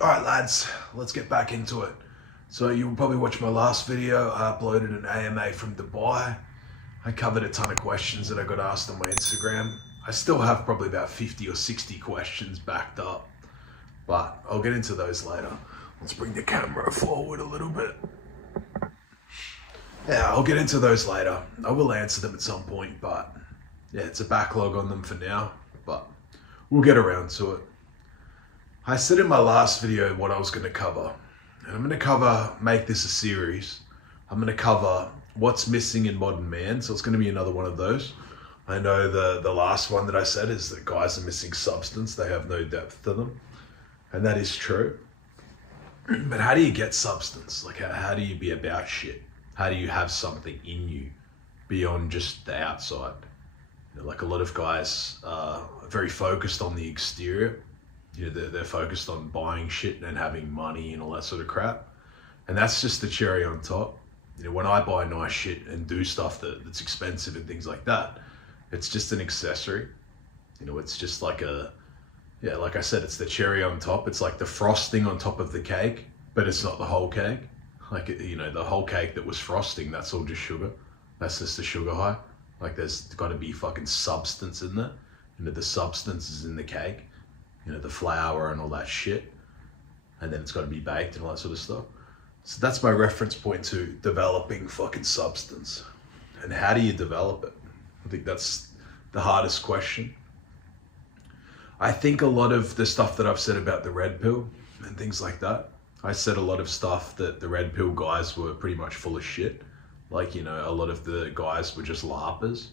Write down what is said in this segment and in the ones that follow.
Alright lads, let's get back into it. So you'll probably watch my last video. I uploaded an AMA from Dubai. I covered a ton of questions that I got asked on my Instagram. I still have probably about 50 or 60 questions backed up, but I'll get into those later. Let's bring the camera forward a little bit. Yeah, I'll get into those later. I will answer them at some point, but yeah, it's a backlog on them for now, but we'll get around to it. I said in my last video what I was going to cover, and I'm going to make this a series. I'm going to cover what's missing in modern man, so it's going to be another one of those. I know the last one that I said is that guys are missing substance, they have no depth to them, and that is true. But how do you get substance? Like how do you be about shit? How do you have something in you beyond just the outside? You know, like a lot of guys are very focused on the exterior. You know, they're focused on buying shit and having money and all that sort of crap. And that's just the cherry on top. You know, when I buy nice shit and do stuff that's expensive and things like that, it's just an accessory. You know, it's just like like I said, it's the cherry on top. It's like the frosting on top of the cake, but it's not the whole cake. Like, you know, the whole cake that was frosting, that's all just sugar. That's just the sugar high. Like there's got to be fucking substance in there. You know, the substance is in the cake. You know, the flour and all that shit. And then it's got to be baked and all that sort of stuff. So that's my reference point to developing fucking substance. And how do you develop it? I think that's the hardest question. I think a lot of the stuff that I've said about the red pill and things like that, I said a lot of stuff that the red pill guys were pretty much full of shit. Like, you know, a lot of the guys were just larpers.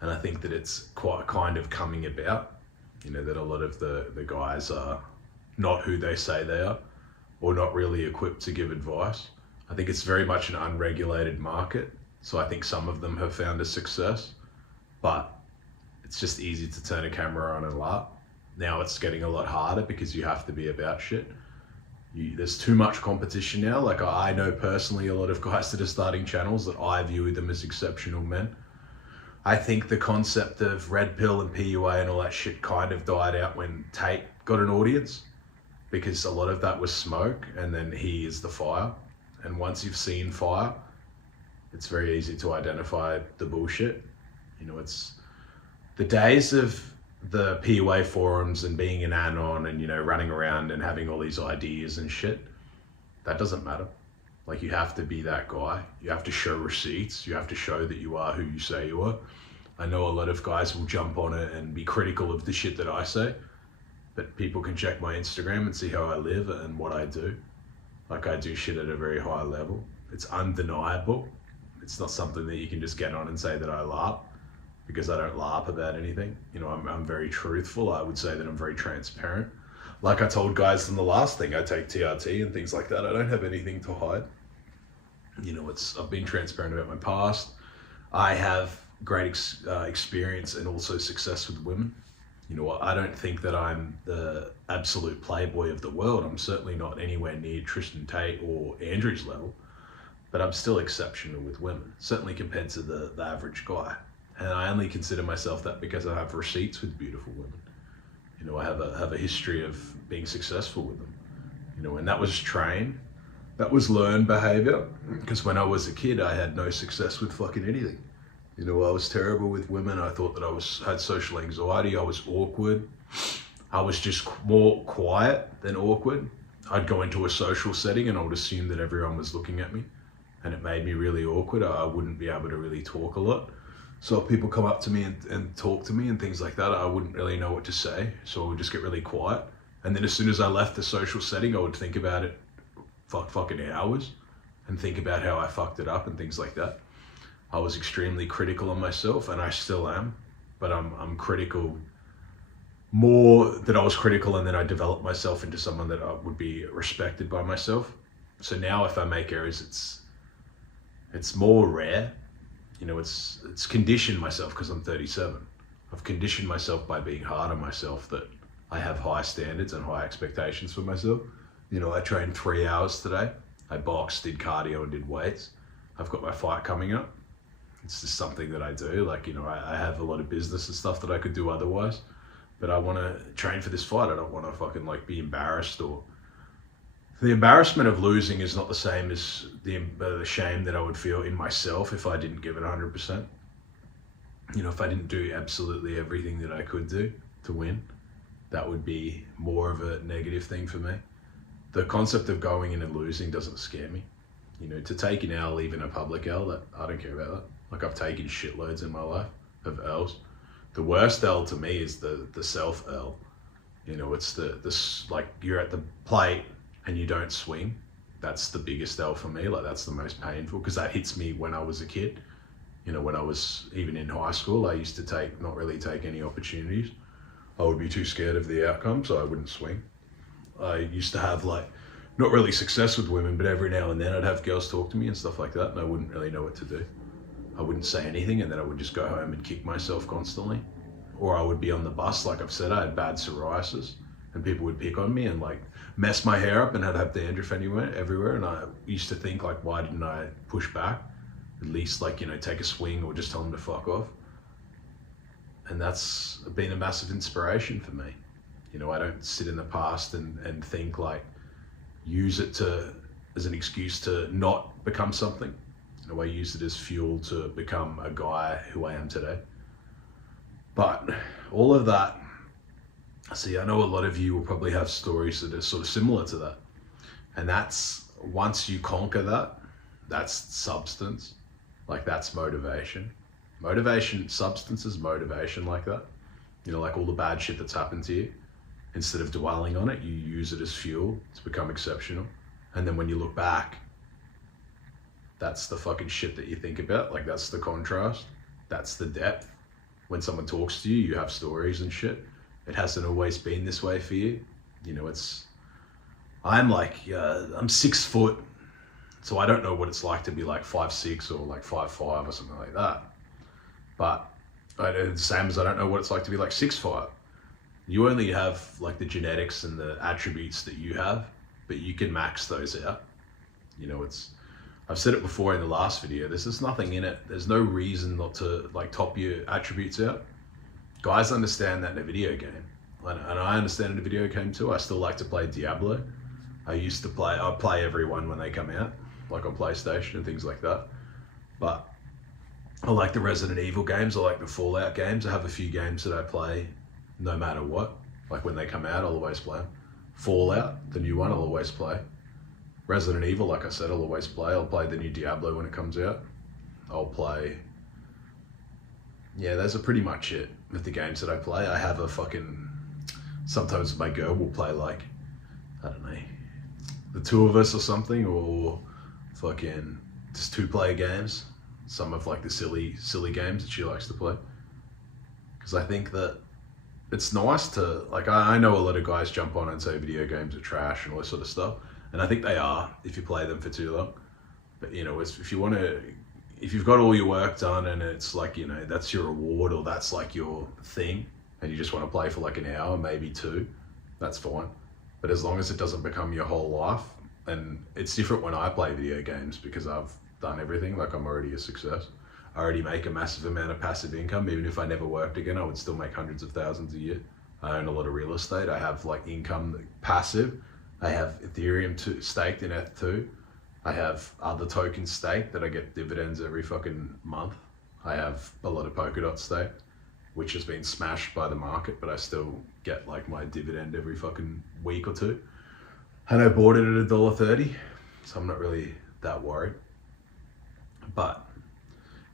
And I think that it's quite kind of coming about. You know, that a lot of the guys are not who they say they are, or not really equipped to give advice. I think it's very much an unregulated market. So I think some of them have found a success, but it's just easy to turn a camera on and larp. Now it's getting a lot harder because you have to be about shit. There's too much competition now. Like I know personally a lot of guys that are starting channels that I view them as exceptional men. I think the concept of red pill and PUA and all that shit kind of died out when Tate got an audience, because a lot of that was smoke and then he is the fire. And once you've seen fire, it's very easy to identify the bullshit. You know, it's the days of the PUA forums and being an anon and, you know, running around and having all these ideas and shit. That doesn't matter. Like, you have to be that guy. You have to show receipts. You have to show that you are who you say you are. I know a lot of guys will jump on it and be critical of the shit that I say, but people can check my Instagram and see how I live and what I do. Like, I do shit at a very high level. It's undeniable. It's not something that you can just get on and say that I LARP, because I don't LARP about anything. You know, I'm very truthful. I would say that I'm very transparent. Like I told guys in the last thing, I take TRT and things like that. I don't have anything to hide. You know, I've been transparent about my past. I have great experience and also success with women. You know, I don't think that I'm the absolute playboy of the world. I'm certainly not anywhere near Tristan Tate or Andrew's level, but I'm still exceptional with women, certainly compared to the average guy. And I only consider myself that because I have receipts with beautiful women. You know, I have a history of being successful with them. You know, and that was trained. That was learned behavior, because when I was a kid, I had no success with fucking anything. You know, I was terrible with women. I thought that I had social anxiety. I was awkward. I was just more quiet than awkward. I'd go into a social setting and I would assume that everyone was looking at me, and it made me really awkward. I wouldn't be able to really talk a lot. So if people come up to me and talk to me and things like that, I wouldn't really know what to say. So I would just get really quiet. And then as soon as I left the social setting, I would think about it for fucking hours and think about how I fucked it up and things like that. I was extremely critical on myself, and I still am, but I'm critical more that I was critical, and then I developed myself into someone that would be respected by myself. So now if I make errors, it's more rare. You know, it's conditioned myself because I'm 37. I've conditioned myself by being hard on myself that I have high standards and high expectations for myself. You know, I trained 3 hours today. I boxed, did cardio and did weights. I've got my fight coming up. It's just something that I do. Like, you know, I have a lot of business and stuff that I could do otherwise, but I want to train for this fight. I don't want to fucking like be embarrassed or The embarrassment of losing is not the same as the shame that I would feel in myself if I didn't give it 100%. If I didn't do absolutely everything that I could do to win, that would be more of a negative thing for me. The concept of going in and losing doesn't scare me. To take an L, even a public L, that I don't care about that. Like, I've taken shitloads in my life of L's. The worst L to me is the self L. It's this like, you're at the plate and you don't swing. That's the biggest L for me. Like, that's the most painful, because that hits me when I was a kid. When I was even in high school, I used to not really take any opportunities. I would be too scared of the outcome, so I wouldn't swing. I used to have not really success with women, but every now and then I'd have girls talk to me and stuff like that, and I wouldn't really know what to do. I wouldn't say anything, and then I would just go home and kick myself constantly. Or I would be on the bus, like I've said, I had bad psoriasis, and people would pick on me and mess my hair up, and I'd have dandruff everywhere. And I used to think, why didn't I push back? At least take a swing or just tell them to fuck off. And that's been a massive inspiration for me. I don't sit in the past and think use it as an excuse to not become something. I use it as fuel to become a guy who I am today. But all of that, see, I know a lot of you will probably have stories that are sort of similar to that. And that's, once you conquer that, that's substance. That's motivation. Substance is motivation like that. All the bad shit that's happened to you. Instead of dwelling on it, you use it as fuel to become exceptional. And then when you look back, that's the fucking shit that you think about. That's the contrast. That's the depth. When someone talks to you, you have stories and shit. It hasn't always been this way for you. I'm 6 foot, so I don't know what it's like to be 5'6" or 5'5" or something like that. But the same as I don't know what it's like to be 6'5". You only have the genetics and the attributes that you have, but you can max those out. I've said it before in the last video, there's just nothing in it. There's no reason not to top your attributes out. Guys understand that in a video game. And I understand in a video game too. I still like to play Diablo. I play every one when they come out, on PlayStation and things like that. But I like the Resident Evil games. I like the Fallout games. I have a few games that I play no matter what. When they come out, I'll always play them. Fallout, the new one, I'll always play. Resident Evil, like I said, I'll always play. I'll play the new Diablo when it comes out. I'll play... Yeah, those are pretty much it with the games that I play. I have sometimes my girl will play I don't know, the two of us or something, or just 2-player games. Some of the silly games that she likes to play. Because I think that it's nice to, I know a lot of guys jump on and say video games are trash and all this sort of stuff. And I think they are, if you play them for too long. But, if you've got all your work done and it's that's your reward, or that's your thing, and you just want to play for an hour, maybe 2, that's fine. But as long as it doesn't become your whole life, and it's different when I play video games because I've done everything, I'm already a success. I already make a massive amount of passive income. Even if I never worked again, I would still make hundreds of thousands a year. I own a lot of real estate. I have income passive. I have Ethereum staked in ETH2. I have other tokens staked that I get dividends every fucking month. I have a lot of Polkadot staked, which has been smashed by the market, but I still get my dividend every fucking week or two. And I bought it at $1.30, so I'm not really that worried. But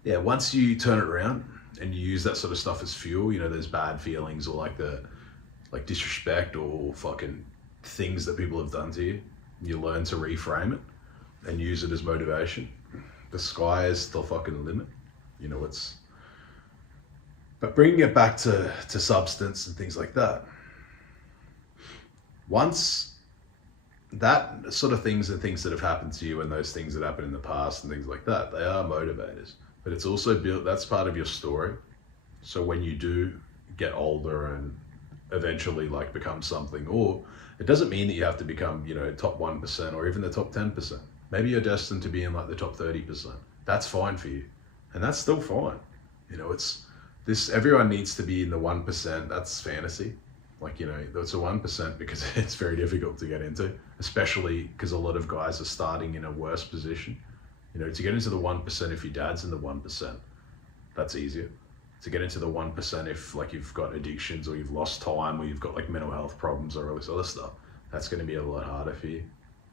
yeah, once you turn it around and you use that sort of stuff as fuel, those bad feelings or the disrespect or fucking things that people have done to you, you learn to reframe it and use it as motivation. The sky is the fucking limit. But bringing it back to substance and things like that, once that sort of things and things that have happened to you and those things that happened in the past and things like that, they are motivators. But it's also that's part of your story. So when you do get older and eventually become something, or it doesn't mean that you have to become, top 1% or even the top 10%. Maybe you're destined to be in the top 30%. That's fine for you. And that's still fine. Everyone needs to be in the 1%. That's fantasy. Like, you know, it's a 1% because it's very difficult to get into, especially because a lot of guys are starting in a worse position. You know, to get into the 1% if your dad's in the 1%, that's easier. To get into the 1% if like you've got addictions or you've lost time or you've got like mental health problems or all this other stuff, that's going to be a lot harder for you.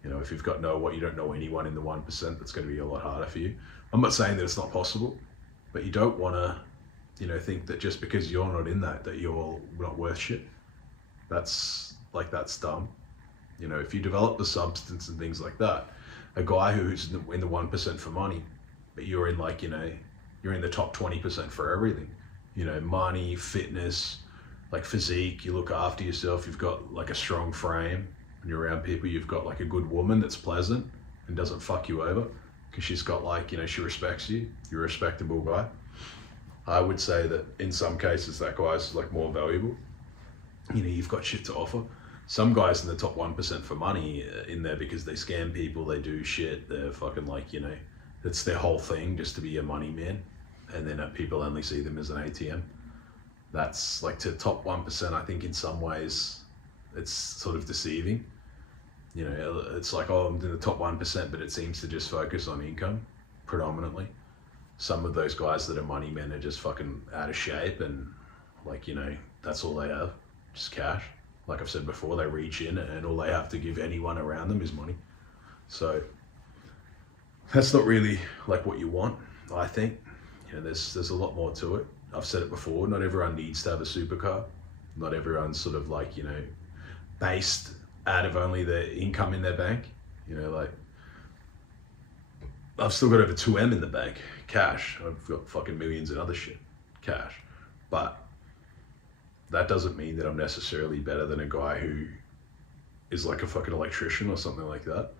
You know, if you've got you don't know anyone in the 1%, that's going to be a lot harder for you. I'm not saying that it's not possible, but you don't want to, you know, think that just because you're not in that you're not worth shit. That's dumb. You know, if you develop the substance and things like that, a guy who's in the 1% for money, but you're in like, you know, you're in the top 20% for everything, you know, money, fitness, like physique, you look after yourself, you've got like a strong frame, when you're around people, you've got like a good woman that's pleasant and doesn't fuck you over because she's got like, you know, she respects you, you're a respectable guy. I would say that in some cases that guy's like more valuable. You know, you've got shit to offer. Some guys in the top 1% for money in there because they scam people, they do shit, they're fucking like, you know, it's their whole thing just to be a money man. And then people only see them as an ATM. That's like to top 1%, I think in some ways it's sort of deceiving. You know, it's like, oh, I'm in the top 1%, but it seems to just focus on income predominantly. Some of those guys that are money men are just fucking out of shape and like, you know, that's all they have. Just cash. Like I've said before, they reach in and all they have to give anyone around them is money. So that's not really like what you want, I think. You know, there's a lot more to it. I've said it before, not everyone needs to have a supercar. Not everyone's sort of like, you know, based out of only the income in their bank. You know, like I've still got over 2M in the bank, cash. I've got fucking millions in other shit, cash. But that doesn't mean that I'm necessarily better than a guy who is like a fucking electrician or something like that.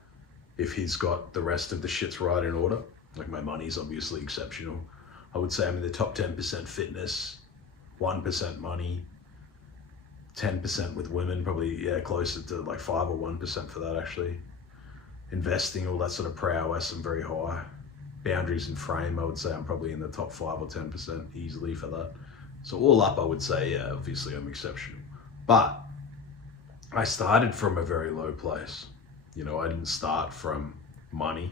If he's got the rest of the shits right in order, like my money's obviously exceptional. I would say I'm in the top 10% fitness, 1% money, 10% with women, probably, yeah, closer to like 5 or 1% for that actually. Investing, all that sort of prowess, I'm very high. Boundaries and frame, I would say I'm probably in the top 5 or 10% easily for that. So all up, I would say, yeah, obviously I'm exceptional. But I started from a very low place. You know, I didn't start from money.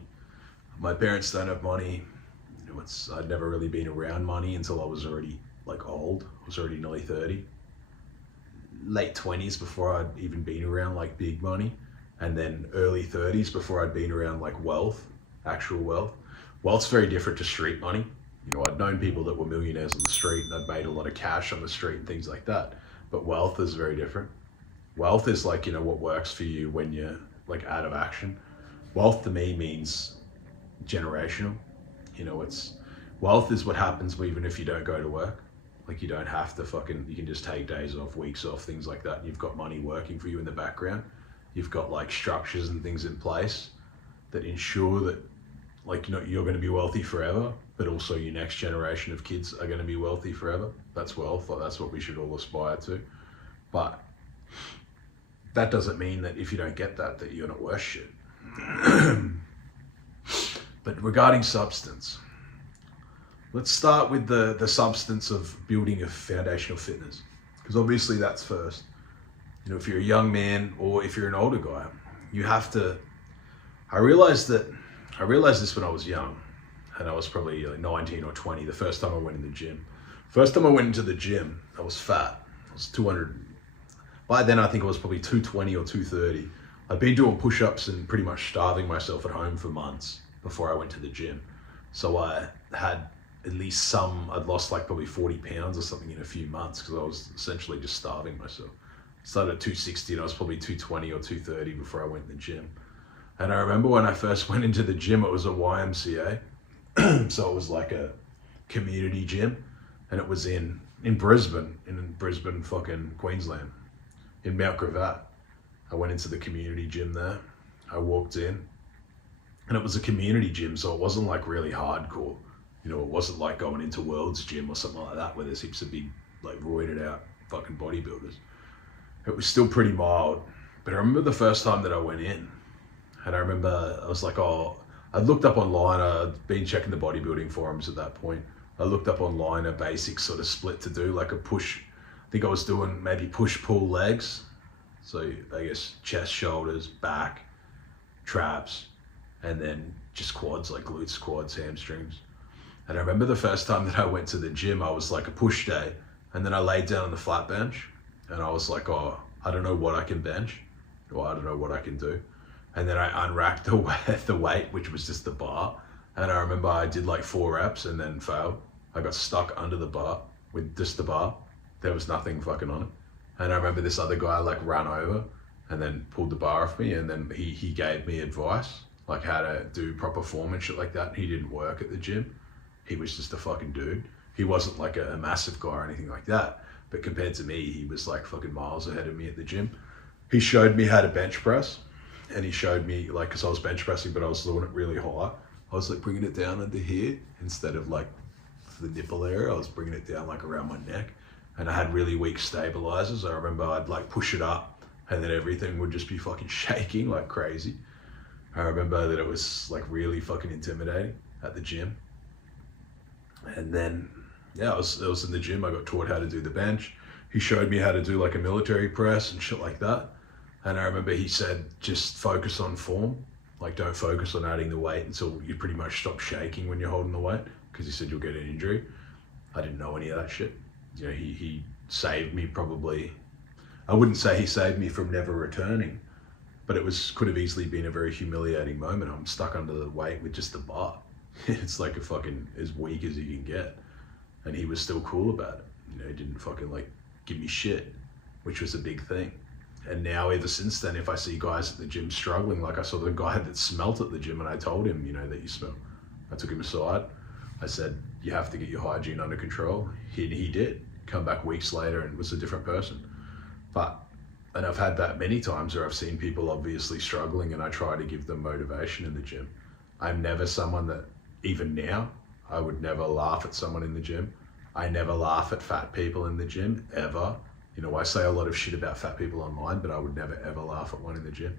My parents don't have money. You know, I'd never really been around money until I was already like old. I was already nearly 30. Late 20s before I'd even been around like big money. And then early 30s before I'd been around like wealth, actual wealth. Wealth's very different to street money. You know, I'd known people that were millionaires on the street and I'd made a lot of cash on the street and things like that. But wealth is very different. Wealth is like, you know, what works for you when you're like out of action. Wealth to me means generational. You know, wealth is what happens even if you don't go to work. Like you don't have to you can just take days off, weeks off, things like that. And you've got money working for you in the background. You've got like structures and things in place that ensure that like, you know, you're going to be wealthy forever, but also your next generation of kids are going to be wealthy forever. That's wealth. Like, that's what we should all aspire to. But that doesn't mean that if you don't get that you're not worth shit. But regarding substance, let's start with the substance of building a foundational fitness. Because obviously that's first. You know, if you're a young man or if you're an older guy, you have to, I realized this when I was young, and I was probably like 19 or 20, the first time I went in the gym. First time I went into the gym, I was fat. I was 200. By then, I think I was probably 220 or 230. I'd been doing push-ups and pretty much starving myself at home for months before I went to the gym. So I had at least I'd lost like probably 40 pounds or something in a few months because I was essentially just starving myself. Started at 260 and I was probably 220 or 230 before I went in the gym. And I remember when I first went into the gym, it was a YMCA. So it was like a community gym, and it was in Brisbane, fucking Queensland, in Mount Gravatt. I went into the community gym there. I walked in, and it was a community gym, so it wasn't like really hardcore. You know, it wasn't like going into World's Gym or something like that, where there's heaps of big, like roided out fucking bodybuilders. It was still pretty mild. But I remember the first time that I went in, and I remember I was like, oh, I looked up online, I'd been checking the bodybuilding forums at that point. I looked up online a basic sort of split to do, like a push. I think I was doing maybe push-pull legs. So I guess chest, shoulders, back, traps, and then just quads, like glutes, quads, hamstrings. And I remember the first time that I went to the gym, I was like a push day, and then I laid down on the flat bench, and I was like, oh, I don't know what I can bench, or I don't know what I can do. And then I unracked the weight, which was just the bar. And I remember I did like 4 reps and then failed. I got stuck under the bar with just the bar. There was nothing fucking on it. And I remember this other guy like ran over and then pulled the bar off me, and then he gave me advice, like how to do proper form and shit like that. He didn't work at the gym. He was just a fucking dude. He wasn't like a massive guy or anything like that. But compared to me, he was like fucking miles ahead of me at the gym. He showed me how to bench press, and he showed me like, cause I was bench pressing, but I was doing it really high. I was like bringing it down under here instead of like the nipple area. I was bringing it down like around my neck, and I had really weak stabilizers. I remember I'd like push it up and then everything would just be fucking shaking like crazy. I remember that it was like really fucking intimidating at the gym. And then, yeah, I was in the gym. I got taught how to do the bench. He showed me how to do like a military press and shit like that. And I remember he said, just focus on form. Like, don't focus on adding the weight until you pretty much stop shaking when you're holding the weight, because he said you'll get an injury. I didn't know any of that shit. You know, he saved me probably. I wouldn't say he saved me from never returning, but could have easily been a very humiliating moment. I'm stuck under the weight with just the bar. It's like a fucking as weak as you can get. And he was still cool about it. You know, he didn't fucking like give me shit, which was a big thing. And now ever since then, if I see guys at the gym struggling, like I saw the guy that smelt at the gym and I told him, you know, that you smell. I took him aside. I said, you have to get your hygiene under control. He did. Come back weeks later and was a different person. And I've had that many times where I've seen people obviously struggling and I try to give them motivation in the gym. I'm never someone that, even now, I would never laugh at someone in the gym. I never laugh at fat people in the gym, ever. You know, I say a lot of shit about fat people online, but I would never ever laugh at one in the gym,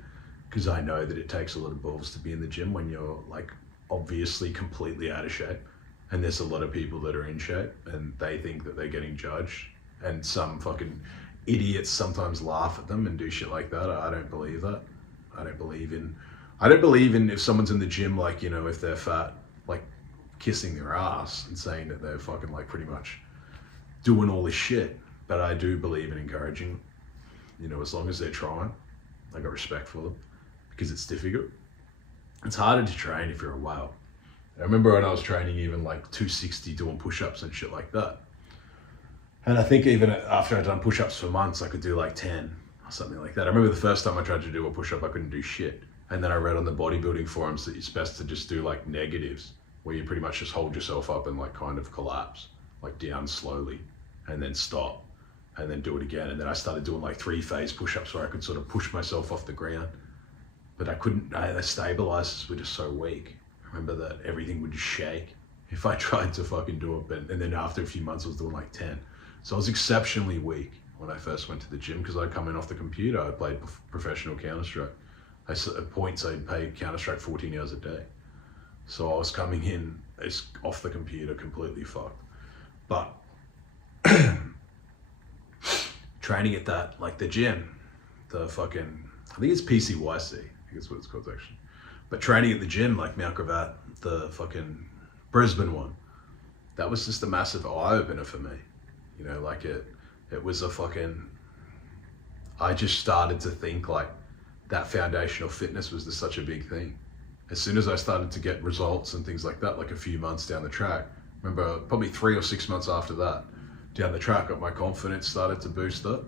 because I know that it takes a lot of balls to be in the gym when you're like obviously completely out of shape. And there's a lot of people that are in shape and they think that they're getting judged, and some fucking idiots sometimes laugh at them and do shit like that. I don't believe that. I don't believe in if someone's in the gym, like, you know, if they're fat, like kissing their ass and saying that they're fucking like pretty much doing all this shit. But I do believe in encouraging them. You know, as long as they're trying, I got respect for them, because it's difficult. It's harder to train if you're a whale. I remember when I was training even like 260 doing push-ups and shit like that. And I think even after I'd done push-ups for months, I could do like 10 or something like that. I remember the first time I tried to do a push-up, I couldn't do shit. And then I read on the bodybuilding forums that it's best to just do like negatives, where you pretty much just hold yourself up and like kind of collapse, like down slowly, and then stop, and then do it again. And then I started doing like 3-phase push-ups where I could sort of push myself off the ground. But I couldn't, the stabilizers were just so weak. I remember that everything would just shake if I tried to fucking do it. And then after a few months, I was doing like 10. So I was exceptionally weak when I first went to the gym, because I'd come in off the computer. I played professional Counter-Strike. At points, I'd play Counter-Strike 14 hours a day. So I was coming in off the computer completely fucked. But training at that, like the gym, the fucking, I think it's PCYC, I think that's what it's called actually. But training at the gym, like Mount Gravatt, the fucking Brisbane one, that was just a massive eye-opener for me. You know, like it was a fucking, I just started to think like that foundational fitness was just such a big thing. As soon as I started to get results and things like that, like a few months down the track, remember probably 3 or 6 months after that, down the track, my confidence started to boost up.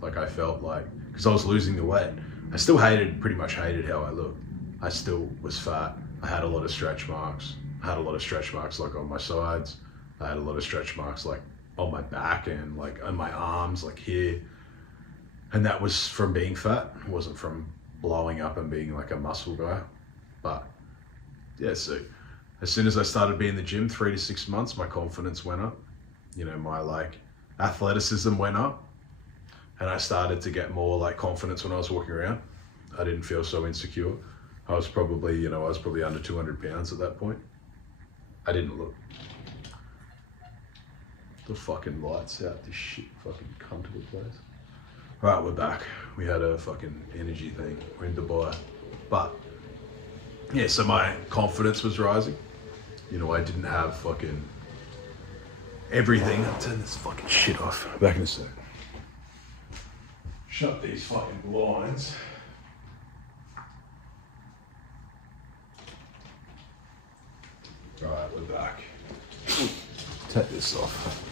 Like I felt like, because I was losing the weight, I still pretty much hated how I looked. I still was fat. I had a lot of stretch marks. I had a lot of stretch marks like on my sides. I had a lot of stretch marks like on my back and like on my arms, like here. And that was from being fat. It wasn't from blowing up and being like a muscle guy. But yeah, so as soon as I started being in the gym, 3 to 6 months, my confidence went up. You know, my like athleticism went up, and I started to get more like confidence when I was walking around. I didn't feel so insecure. I was probably under 200 pounds at that point. I didn't look. the fucking lights out. This shit fucking come to the place. Right, we're back. We had a fucking energy thing. We're in Dubai. But, yeah, so my confidence was rising. You know, I didn't have fucking everything. I'll turn this fucking shit off. Back in a sec. Shut these fucking blinds. Right, we're back. Take this off.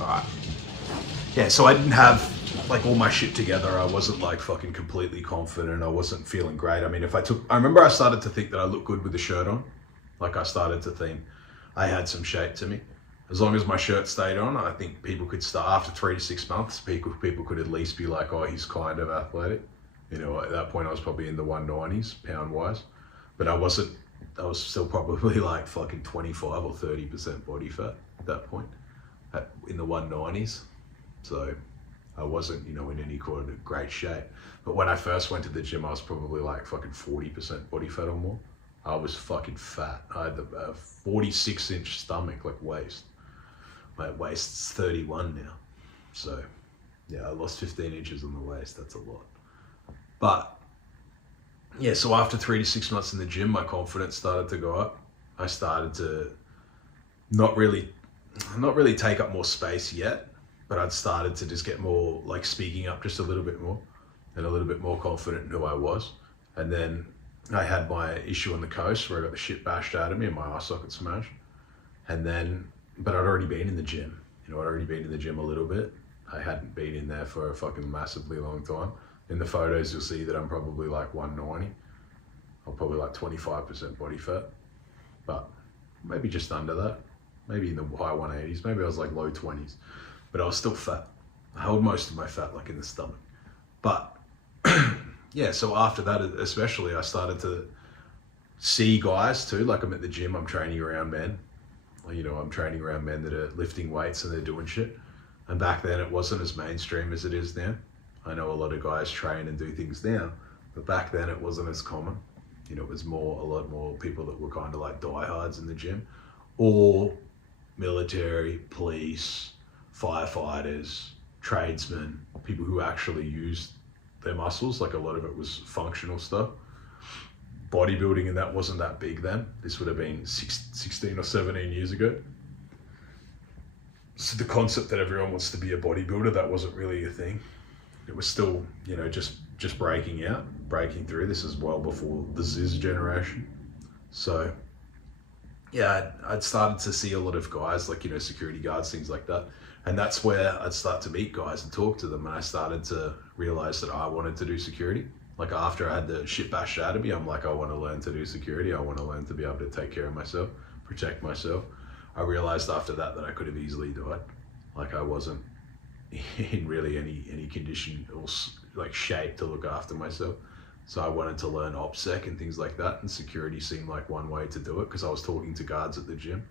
Alright. Yeah, so I didn't have like all my shit together. I wasn't like fucking completely confident. I wasn't feeling great. I mean, I remember I started to think that I looked good with the shirt on. Like I started to think I had some shape to me. As long as my shirt stayed on, I think people could start, after 3 to 6 months, people could at least be like, oh, he's kind of athletic. You know, at that point I was probably in the 190s, pound wise. But I was still probably like fucking 25 or 30% body fat at that point, in the 190s. So I wasn't, you know, in any kind of great shape. But when I first went to the gym, I was probably like fucking 40% body fat or more. I was fucking fat. I had a 46-inch stomach, like waist. My waist's 31 now. So yeah, I lost 15 inches on the waist. That's a lot. But yeah, so after 3 to 6 months in the gym, my confidence started to go up. I started to not really take up more space yet, but I'd started to just get more like speaking up just a little bit more and a little bit more confident in who I was. And then I had my issue on the coast where I got the shit bashed out of me and my eye socket smashed. And then, but I'd already been in the gym. You know, I'd already been in the gym a little bit. I hadn't been in there for a fucking massively long time. In the photos, you'll see that I'm probably like 190. I'm probably like 25% body fat, but maybe just under that. Maybe in the high 180s. Maybe I was like low 20s, but I was still fat. I held most of my fat like in the stomach. But yeah, so after that, especially, I started to see guys too. Like I'm at the gym, I'm training around men. You know, I'm training around men that are lifting weights and they're doing shit. And back then it wasn't as mainstream as it is now. I know a lot of guys train and do things now, but back then it wasn't as common. You know, it was a lot more people that were kind of like diehards in the gym, or military, police, firefighters, tradesmen, people who actually used their muscles. Like a lot of it was functional stuff. Bodybuilding, and that wasn't that big then. This would have been 16 or 17 years ago. So the concept that everyone wants to be a bodybuilder, that wasn't really a thing. It was still, you know, just breaking through. This is well before the Ziz generation. So yeah, I'd started to see a lot of guys, like, you know, security guards, things like that. And that's where I'd start to meet guys and talk to them. And I started to realize that I wanted to do security. Like after I had the shit bashed out of me, I'm like, I want to learn to do security. I want to learn to be able to take care of myself, protect myself. I realized after that I could have easily died. Like I wasn't in really any condition or like shape to look after myself. So I wanted to learn OPSEC and things like that, and security seemed like one way to do it because I was talking to guards at the gym.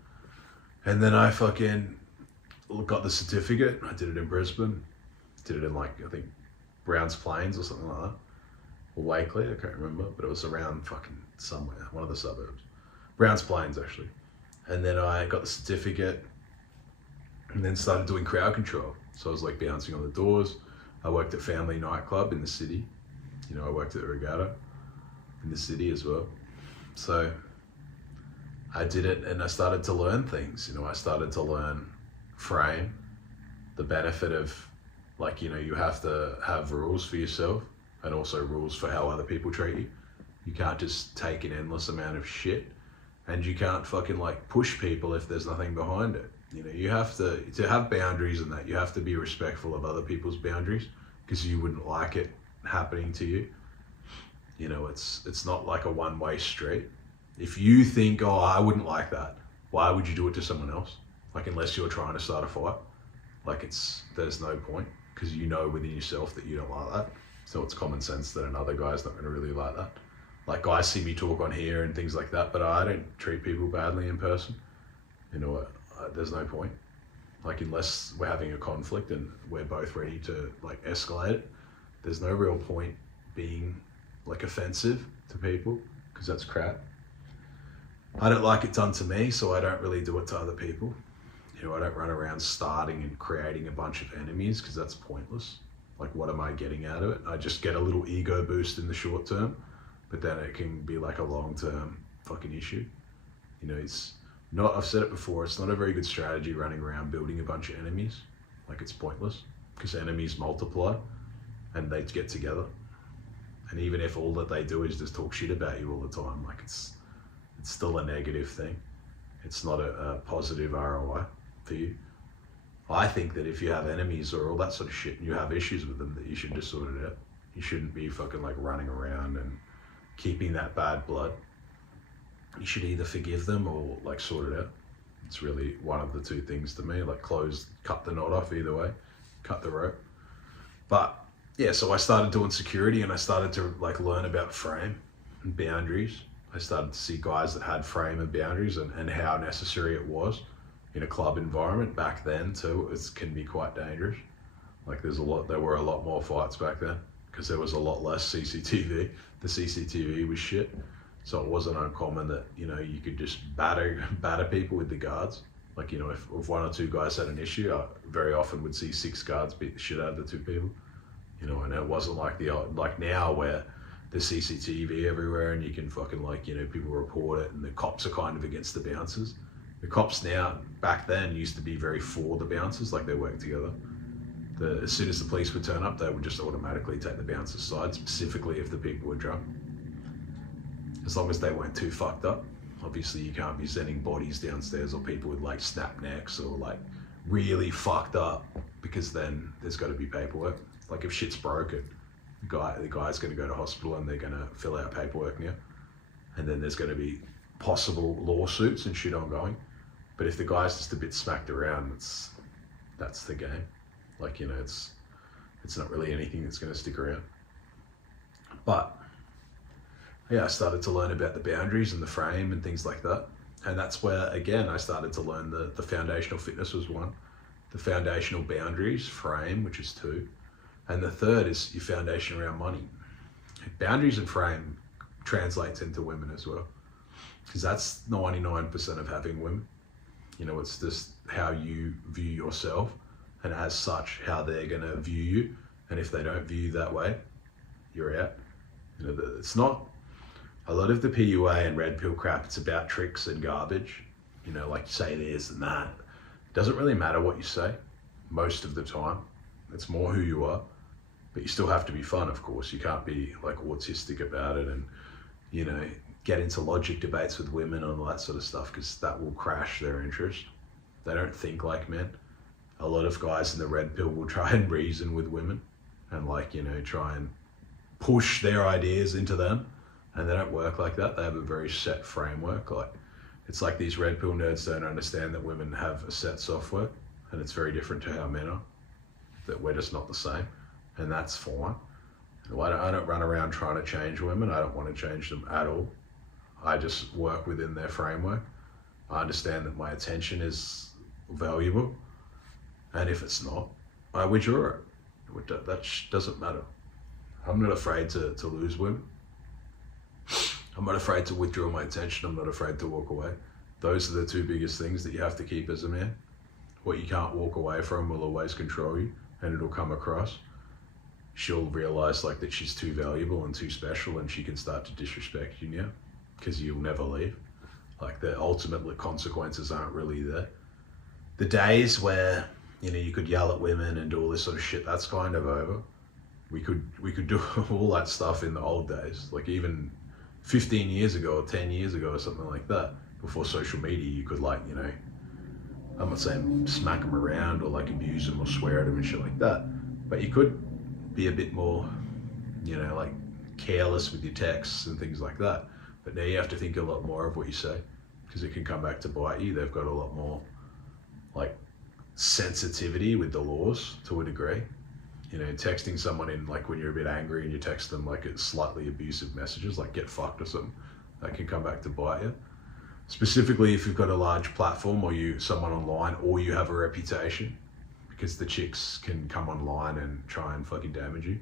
And then I fucking got the certificate. I did it in Brisbane. Did it in like, I think, Browns Plains or something like that. Or Wakely, I can't remember, but it was around fucking somewhere, one of the suburbs. Browns Plains, actually. And then I got the certificate and then started doing crowd control. So I was like bouncing on the doors. I worked at Family Nightclub in the city. You know, I worked at the Regatta in the city as well. So I did it and I started to learn things. You know, I started to learn frame, the benefit of, like, you know, you have to have rules for yourself and also rules for how other people treat you. You can't just take an endless amount of shit, and you can't fucking like push people if there's nothing behind it. You know, you have to have boundaries, and that you have to be respectful of other people's boundaries because you wouldn't like it happening to you. You know, it's not like a one-way street. If you think, oh, I wouldn't like that, why would you do it to someone else? Like, unless you're trying to start a fight, like there's no point, because you know within yourself that you don't like that. So it's common sense that another guy's not going to really like that. Like, guys see me talk on here and things like that, but I don't treat people badly in person. You know, there's no point. Like, unless we're having a conflict and we're both ready to like escalate it, there's no real point being like offensive to people, because that's crap. I don't like it done to me, so I don't really do it to other people. You know, I don't run around starting and creating a bunch of enemies because that's pointless. Like, what am I getting out of it? I just get a little ego boost in the short term, but then it can be like a long-term fucking issue. You know, it's not, I've said it before, it's not a very good strategy running around building a bunch of enemies. Like, it's pointless because enemies multiply and they get together. And even if all that they do is just talk shit about you all the time, like it's still a negative thing. It's not a positive ROI for you. I think that if you have enemies or all that sort of shit and you have issues with them, that you should just sort it out. You shouldn't be fucking like running around and keeping that bad blood. You should either forgive them or like sort it out. It's really one of the two things to me, like cut the knot off either way, cut the rope. But yeah, so I started doing security and I started to like learn about frame and boundaries. I started to see guys that had frame and boundaries and how necessary it was in a club environment back then too. It can be quite dangerous. Like there were a lot more fights back then because there was a lot less CCTV. The CCTV was shit. So it wasn't uncommon that, you know, you could just batter people with the guards. Like, you know, if one or two guys had an issue, I very often would see 6 guards beat the shit out of the 2 people. You know, and it wasn't like like now where there's CCTV everywhere and you can fucking like, you know, people report it and the cops are kind of against the bouncers. The cops now, back then, used to be very for the bouncers, like they work together. As soon as the police would turn up, they would just automatically take the bouncers' side, specifically if the people were drunk. As long as they weren't too fucked up. Obviously, you can't be sending bodies downstairs or people with like snap necks or like really fucked up, because then there's got to be paperwork. Like if shit's broken, the guy's going to go to hospital and they're going to fill out paperwork now, and then there's going to be possible lawsuits and shit ongoing. But if the guy's just a bit smacked around, that's the game. Like, you know, it's not really anything that's going to stick around. But yeah, I started to learn about the boundaries and the frame and things like that. And that's where, again, I started to learn the foundational fitness was 1, the foundational boundaries, frame, which is 2. And the 3rd is your foundation around money. Boundaries and frame translates into women as well, because that's 99% of having women. You know, it's just how you view yourself, and as such, how they're going to view you. And if they don't view you that way, you're out. You know, it's not a lot of the PUA and red pill crap. It's about tricks and garbage. You know, like you say this and that. It doesn't really matter what you say most of the time. It's more who you are. But you still have to be fun, of course. You can't be like autistic about it and, you know, get into logic debates with women and all that sort of stuff, because that will crash their interest. They don't think like men. A lot of guys in the red pill will try and reason with women and like, you know, try and push their ideas into them. And they don't work like that. They have a very set framework. Like, it's like these red pill nerds don't understand that women have a set software, and it's very different to how men are. That we're just not the same, and that's fine. I don't run around trying to change women. I don't want to change them at all. I just work within their framework. I understand that my attention is valuable, and if it's not, I withdraw it. That doesn't matter. I'm not afraid to lose women. I'm not afraid to withdraw my attention. I'm not afraid to walk away. Those are the 2 biggest things that you have to keep as a man. What you can't walk away from will always control you, and it'll come across. She'll realize like that she's too valuable and too special, and she can start to disrespect you now because you'll never leave. Like, the ultimate consequences aren't really there. The days where, you know, you could yell at women and do all this sort of shit, that's kind of over. We could do all that stuff in the old days, like even 15 years ago or 10 years ago or something like that. Before social media, you could, like, you know, I'm not saying smack them around or like abuse them or swear at them and shit like that, but you could be a bit more, you know, like careless with your texts and things like that. But now you have to think a lot more of what you say, because it can come back to bite you. They've got a lot more like sensitivity with the laws to a degree. You know, texting someone in, like, when you're a bit angry and you text them like it's slightly abusive messages, like get fucked or something, that can come back to bite you. Specifically if you've got a large platform or someone online, or you have a reputation, because the chicks can come online and try and fucking damage you.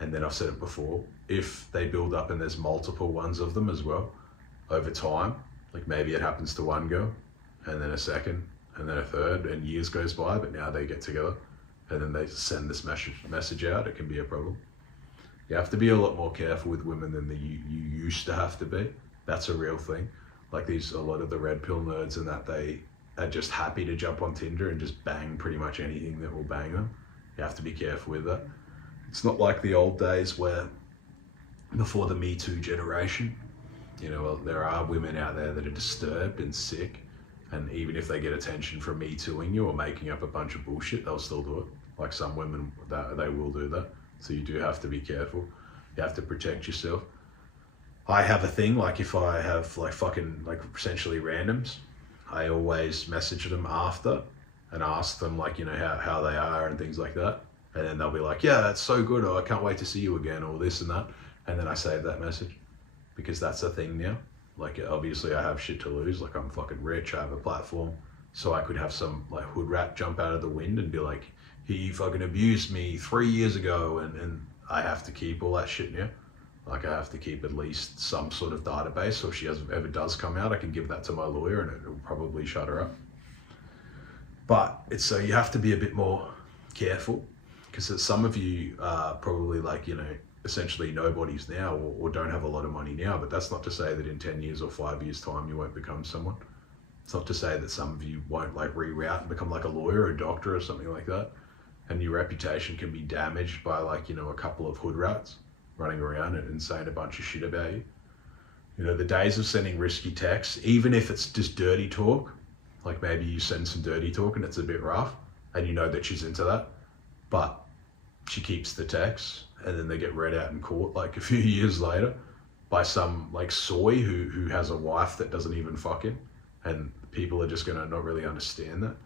And then I've said it before, if they build up and there's multiple ones of them as well over time, Like maybe it happens to one girl, and then a second, and then a third, and years goes by, but now they get together, and then they send this message out. It can be a problem. You have to be a lot more careful with women than you used to have to be. That's a real thing. Like a lot of the red pill nerds and that, they are just happy to jump on Tinder and just bang pretty much anything that will bang them. You have to be careful with that. It's not like the old days where, before the Me Too generation, there are women out there that are disturbed and sick, and even if they get attention from Me Tooing you or making up a bunch of bullshit, they'll still do it. Like some women, they will do that. So you do have to be careful. You have to protect yourself. I have a thing, like if I have essentially randoms, I always message them after and ask them how they are and things like that. And then they'll be like, yeah, that's so good, or I can't wait to see you again, or this and that. And then I save that message, because that's a thing now. Like, obviously I have shit to lose. Like, I'm fucking rich, I have a platform. So I could have some hood rat jump out of the wind and be like, he fucking abused me 3 years ago, and I have to keep all that shit now. Like, I have to keep at least some sort of database, so if she ever does come out, I can give that to my lawyer and it'll probably shut her up. But so you have to be a bit more careful, because some of you are probably essentially nobodies now, or don't have a lot of money now, but that's not to say that in 10 years or 5 years time you won't become someone. It's not to say that some of you won't reroute and become a lawyer or a doctor or something like that. And your reputation can be damaged by a couple of hood rats running around and saying a bunch of shit about you. The days of sending risky texts, even if it's just dirty talk, like maybe you send some dirty talk and it's a bit rough and you know that she's into that, but she keeps the texts, and then they get read out in court a few years later by some soy who has a wife that doesn't even fuck him, and people are just gonna not really understand that.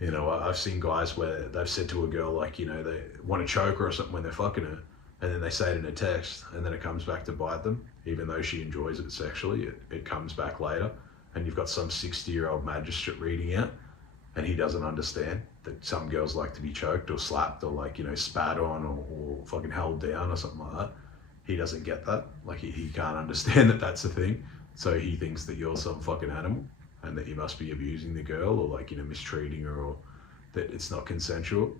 I've seen guys where they've said to a girl they want to choke her or something when they're fucking her, and then they say it in a text, and then it comes back to bite them. Even though she enjoys it sexually, it comes back later, and you've got some 60-year-old magistrate reading out, and he doesn't understand that some girls like to be choked or slapped or spat on or fucking held down or something like that. He doesn't get that. He can't understand that that's a thing. So he thinks that you're some fucking animal and that you must be abusing the girl or mistreating her, or that it's not consensual,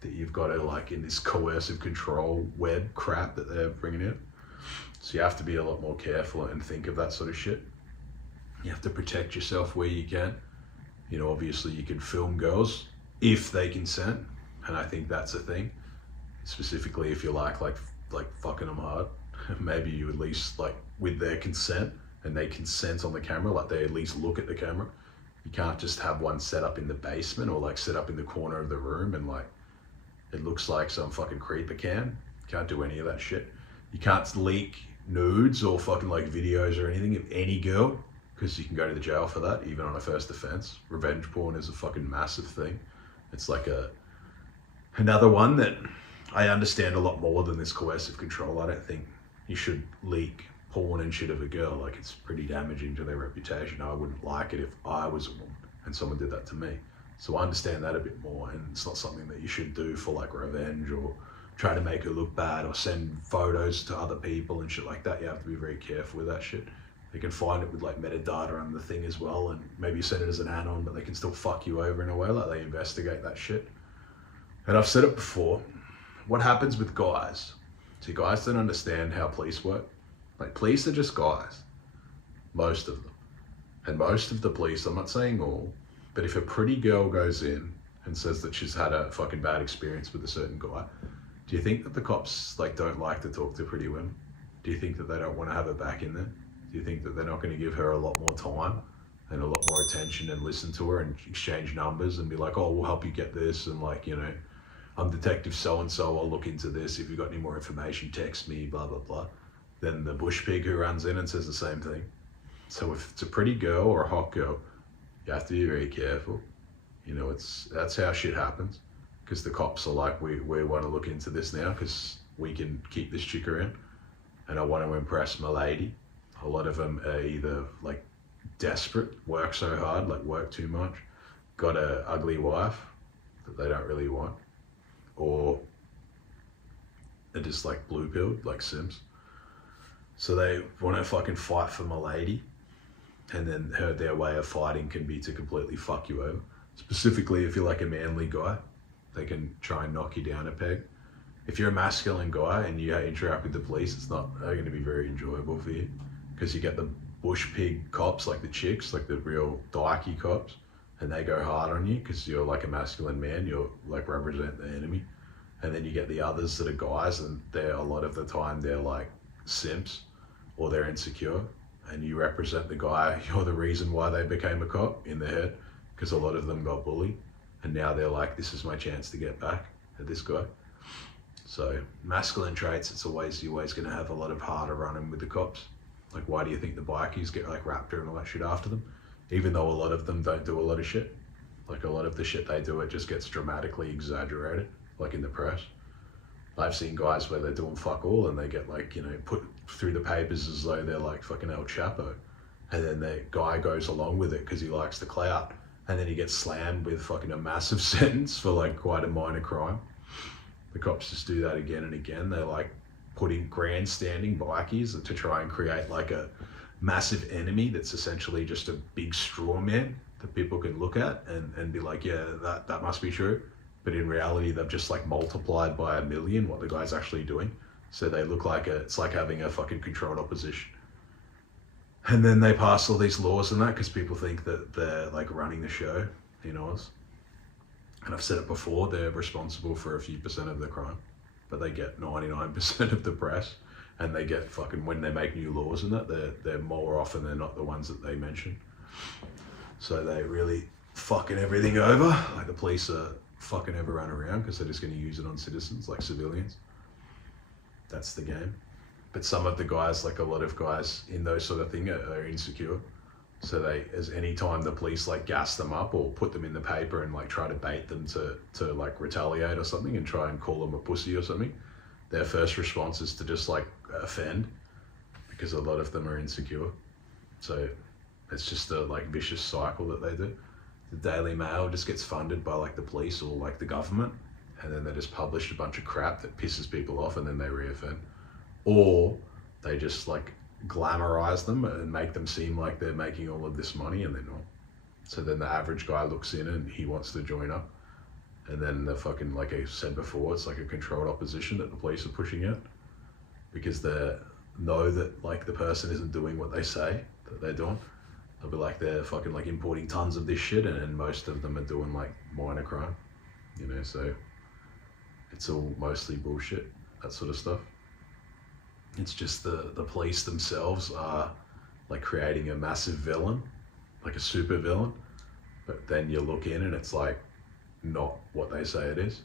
that you've got her in this coercive control web crap that they're bringing out. So you have to be a lot more careful and think of that sort of shit. You have to protect yourself where you can. Obviously you can film girls if they consent, and I think that's a thing. Specifically if you like fucking them hard, maybe you at least with their consent, and they consent on the camera, they at least look at the camera. You can't just have one set up in the basement or set up in the corner of the room and it looks like some fucking creeper can. You can't do any of that shit. You can't leak nudes or fucking videos or anything of any girl, because you can go to the jail for that, even on a first offense. Revenge porn is a fucking massive thing. It's another one that I understand a lot more than this coercive control. I don't think you should leak porn and shit of a girl. It's pretty damaging to their reputation. I wouldn't like it if I was a woman and someone did that to me. So I understand that a bit more, and it's not something that you should do for revenge or try to make her look bad or send photos to other people and shit like that. You have to be very careful with that shit. They can find it with metadata on the thing as well, and maybe send it as an add-on, but they can still fuck you over in a way. They investigate that shit. And I've said it before, what happens with guys? See, guys don't understand how police work. Police are just guys, most of them. And most of the police, I'm not saying all, but if a pretty girl goes in and says that she's had a fucking bad experience with a certain guy, do you think that the cops don't like to talk to pretty women? Do you think that they don't want to have her back in there? Do you think that they're not going to give her a lot more time and a lot more attention and listen to her and exchange numbers and be like, oh, we'll help you get this, and I'm detective so-and-so, I'll look into this, if you've got any more information, text me, blah, blah, blah. Then the bush pig who runs in and says the same thing. So if it's a pretty girl or a hot girl, you have to be very careful. That's how shit happens, because the cops are we want to look into this now because we can keep this chick around, and I want to impress my lady. A lot of them are either desperate, work so hard, work too much, got a ugly wife that they don't really want, or they're just blue pilled, Sims. So they want to fucking fight for my lady, And then their way of fighting can be to completely fuck you over. Specifically, if you're like a manly guy, they can try and knock you down a peg. If you're a masculine guy and you interact with the police, it's not going to be very enjoyable for you, because you get the bush pig cops, like the chicks, like the real dykey cops, and they go hard on you because you're like a masculine man, you're like represent the enemy. And then you get the others that are guys, and they're a lot of the time they're like simps or they're insecure, and you represent the guy, you're the reason why they became a cop in their head, because a lot of them got bullied, and now they're like, this is my chance to get back at this guy. So masculine traits, you're always going to have a lot of harder running with the cops. Like, why do you think the bikies get like Raptor and all that shit after them? Even though a lot of them don't do a lot of shit. Like, a lot of the shit they do, it just gets dramatically exaggerated, like in the press. I've seen guys where they're doing fuck all and they get like, you know, put through the papers as though they're like fucking El Chapo. And then the guy goes along with it because he likes the clout. And then he gets slammed with fucking a massive sentence for like quite a minor crime. The cops just do that again and again. They're like putting grandstanding bikies to try and create like a massive enemy that's essentially just a big straw man that people can look at and be like, yeah, that must be true. But in reality, they've just like multiplied by 1,000,000 what the guy's actually doing. So they look like it's like having a fucking controlled opposition. And then they pass all these laws and that because people think that they're like running the show in Oz. And I've said it before, they're responsible for a few percent of the crime, but they get 99% of the press, and they get fucking, when they make new laws and that, they're more often than not the ones that they mention. So they really fucking everything over. Like, the police are fucking everyone around because they're just going to use it on citizens, like civilians. That's the game. But some of the guys, like a lot of guys in those sort of thing, are insecure. So any time the police like gas them up or put them in the paper and like try to bait them to like retaliate or something and try and call them a pussy or something, their first response is to just like offend, because a lot of them are insecure. So it's just a like vicious cycle that they do. The Daily Mail just gets funded by like the police or like the government, and then they just publish a bunch of crap that pisses people off, and then they reoffend. Or they just like glamorize them and make them seem like they're making all of this money, and they're not. So then the average guy looks in and he wants to join up, and then the fucking, like I said before, it's like a controlled opposition that the police are pushing out, because they know that like the person isn't doing what they say that they're doing. They'll be like, they're fucking like importing tons of this shit, and most of them are doing like minor crime, you know. So it's all mostly bullshit, that sort of stuff. It's just the police themselves are like creating a massive villain, like a super villain, but then you look in and it's like not what they say it is.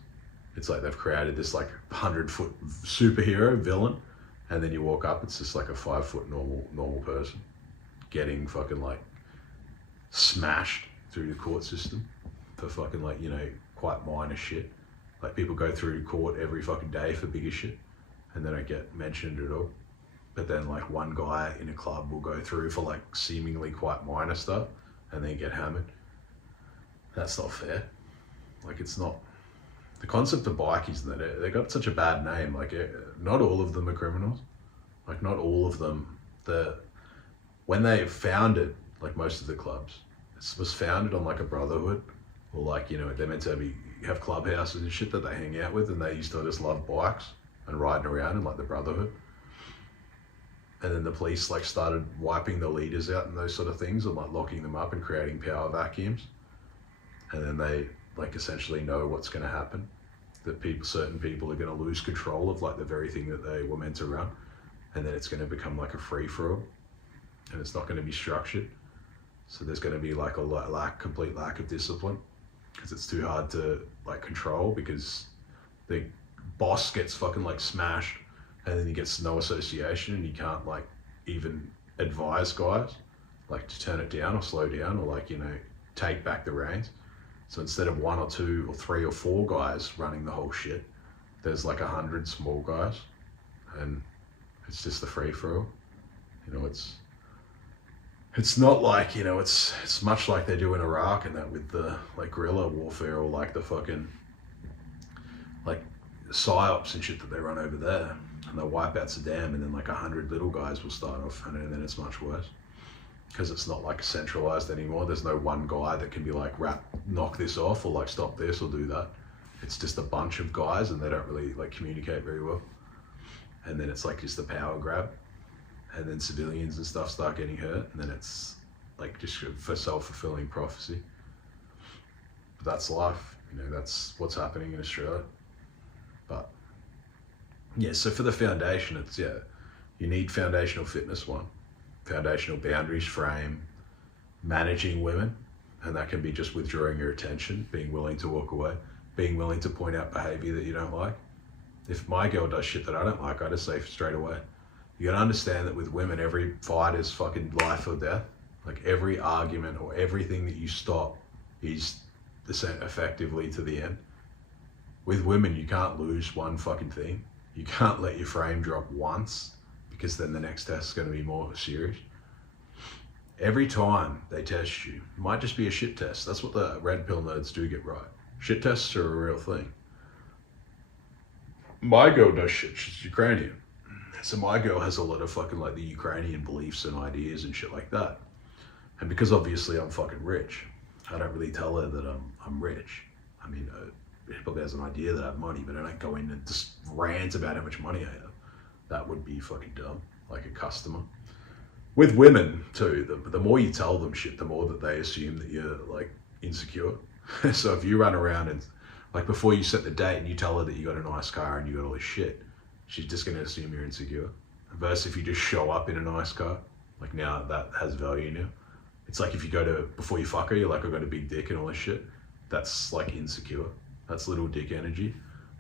It's like they've created this like 100-foot superhero villain, and then you walk up, it's just like a 5-foot normal person getting fucking like smashed through the court system for fucking like, you know, quite minor shit. Like, people go through court every fucking day for bigger shit, and they don't get mentioned at all. But then like one guy in a club will go through for like seemingly quite minor stuff and then get hammered. That's not fair. Like, it's not, the concept of bikies, that they got such a bad name. Like, not all of them are criminals. Like, not all of them. When they founded, like most of the clubs, it was founded on like a brotherhood, or like, you know, they're meant to have clubhouses and shit that they hang out with, and they used to just love bikes and riding around in like the brotherhood. And then the police like started wiping the leaders out and those sort of things, and like locking them up and creating power vacuums. And then they like essentially know what's going to happen, that certain people are going to lose control of like the very thing that they were meant to run, and then it's going to become like a free-for-all, and it's not going to be structured. So there's going to be like a complete lack of discipline, because it's too hard to like control, because the boss gets fucking like smashed, and then he gets no association, and you can't like even advise guys like to turn it down or slow down, or like, you know, take back the reins. So instead of 1 or 2 or 3 or 4 guys running the whole shit, there's like 100 small guys, and it's just a free-for-all. You know, it's not like, you know, it's much like they do in Iraq and that, with the like guerrilla warfare, or like the fucking like psyops and shit that they run over there, and they'll wipe out Saddam, and then like 100 little guys will start off, and then it's much worse. because it's not like centralized anymore. There's no one guy that can be like, knock this off, or like stop this or do that. It's just a bunch of guys, and they don't really like communicate very well. And then it's like just the power grab, and then civilians and stuff start getting hurt, and then it's like just for self-fulfilling prophecy. But that's life, you know, that's what's happening in Australia. But yeah, so for the foundation, it's, you need foundational fitness, one, foundational boundaries, frame, managing women, and that can be just withdrawing your attention, being willing to walk away, being willing to point out behavior that you don't like. If my girl does shit that I don't like, I just say straight away. You gotta understand that with women, every fight is fucking life or death. Like every argument or everything that you stop is effectively to the end. With women, you can't lose one fucking thing. You can't let your frame drop once, because then the next test is going to be more serious. Every time they test you, it might just be a shit test. That's what the red pill nerds do get right. Shit tests are a real thing. My girl does shit. She's Ukrainian. So my girl has a lot of fucking like the Ukrainian beliefs and ideas and shit like that. And because obviously I'm fucking rich, I don't really tell her that I'm rich. I mean, she probably has an idea that I have money, but I don't go in and just rant about how much money I have. That would be fucking dumb, like a customer. With women too, the more you tell them shit, the more that they assume that you're like insecure. So if you run around and like before you set the date and you tell her that you got a nice car and you got all this shit, she's just gonna assume you're insecure. Versus if you just show up in a nice car, like now that has value now. It's like if you go to, before you fuck her, you're like, I got a big dick and all this shit. That's like insecure. That's little dick energy.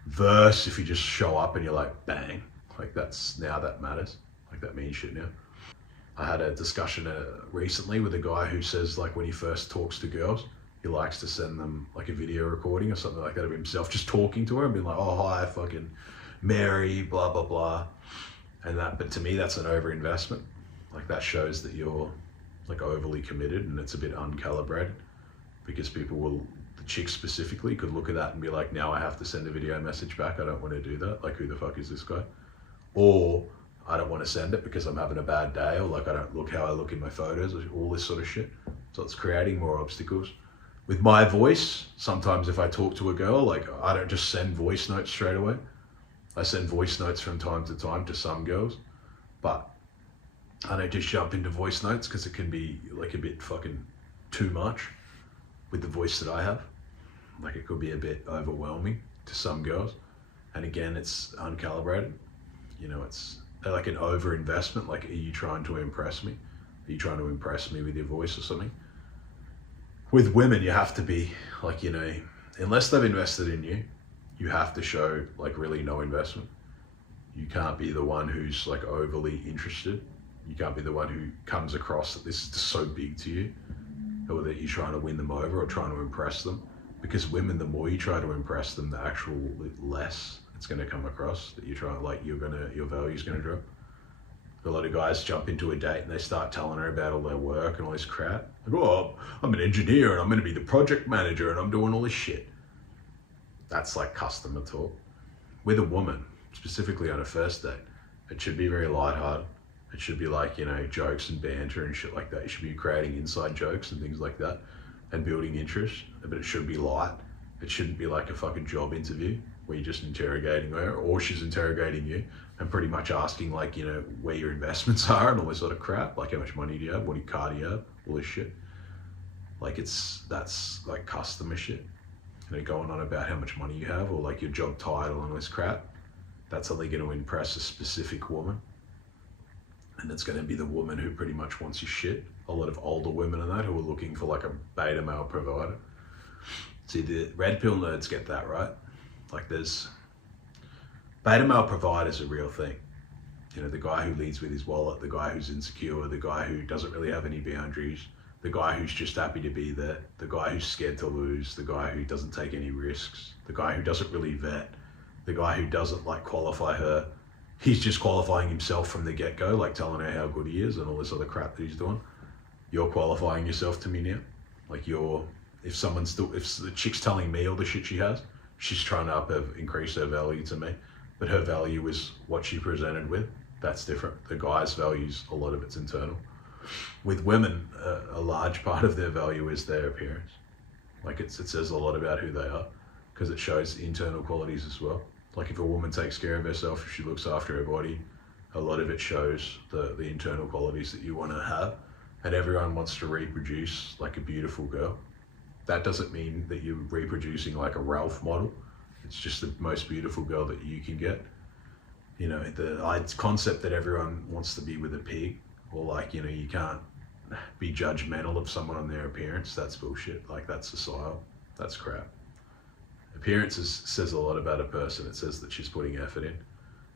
Versus if you just show up and you're like, bang, like now that matters. Like that means shit now. I had a discussion recently with a guy who says like when he first talks to girls, he likes to send them like a video recording or something like that of himself just talking to her and being like, oh, hi, fucking Mary, blah, blah, blah. And that, but to me, that's an overinvestment. Like that shows that you're like overly committed and it's a bit uncalibrated, because people will, the chicks specifically could look at that and be like, now I have to send a video message back. I don't want to do that. Like, who the fuck is this guy? Or I don't want to send it because I'm having a bad day, or like I don't look how I look in my photos, or all this sort of shit. So it's creating more obstacles. With my voice, sometimes if I talk to a girl, like I don't just send voice notes straight away. I send voice notes from time to time to some girls, but I don't just jump into voice notes because it can be like a bit fucking too much with the voice that I have. Like it could be a bit overwhelming to some girls. And again, it's uncalibrated. You know, it's like an overinvestment. Like, are you trying to impress me? Are you trying to impress me with your voice or something? With women, you have to be like, you know, unless they've invested in you, you have to show like really no investment. You can't be the one who's like overly interested. You can't be the one who comes across that this is just so big to you, or that you're trying to win them over or trying to impress them. Because women, the more you try to impress them, the actual less it's going to come across that you're trying, like your value's going to drop. A lot of guys jump into a date and they start telling her about all their work and all this crap. Like, oh, I'm an engineer and I'm going to be the project manager and I'm doing all this shit. That's like customer talk. With a woman, specifically on a first date, it should be very lighthearted. It should be like, you know, jokes and banter and shit like that. You should be creating inside jokes and things like that and building interest, but it should be light. It shouldn't be like a fucking job interview where you're just interrogating her, or she's interrogating you and pretty much asking like, you know, where your investments are and all this sort of crap. Like, how much money do you have? What car do you have? All this shit. Like that's like customer shit. You know, going on about how much money you have or like your job title and all this crap. That's only going to impress a specific woman. And it's going to be the woman who pretty much wants your shit. A lot of older women and that who are looking for like a beta male provider. See, the red pill nerds get that, right? Like there's beta male providers are a real thing. You know, the guy who leads with his wallet, the guy who's insecure, the guy who doesn't really have any boundaries, the guy who's just happy to be there, the guy who's scared to lose, the guy who doesn't take any risks, the guy who doesn't really vet, the guy who doesn't like qualify her. He's just qualifying himself from the get-go, like telling her how good he is and all this other crap that he's doing. You're qualifying yourself to me now. Like if the chick's telling me all the shit she has, she's trying to increase her value to me. But her value is what she presented with. That's different. The guy's values, a lot of it's internal. With women, a large part of their value is their appearance. Like it says a lot about who they are because it shows internal qualities as well. Like if a woman takes care of herself, if she looks after her body, a lot of it shows the internal qualities that you want to have. And everyone wants to reproduce like a beautiful girl. That doesn't mean that you're reproducing like a Ralph model. It's just the most beautiful girl that you can get. You know, the concept that everyone wants to be with a pig, or like, you know, you can't be judgmental of someone on their appearance. That's bullshit. Like that's societal. That's crap. Appearances says a lot about a person. It says that she's putting effort in.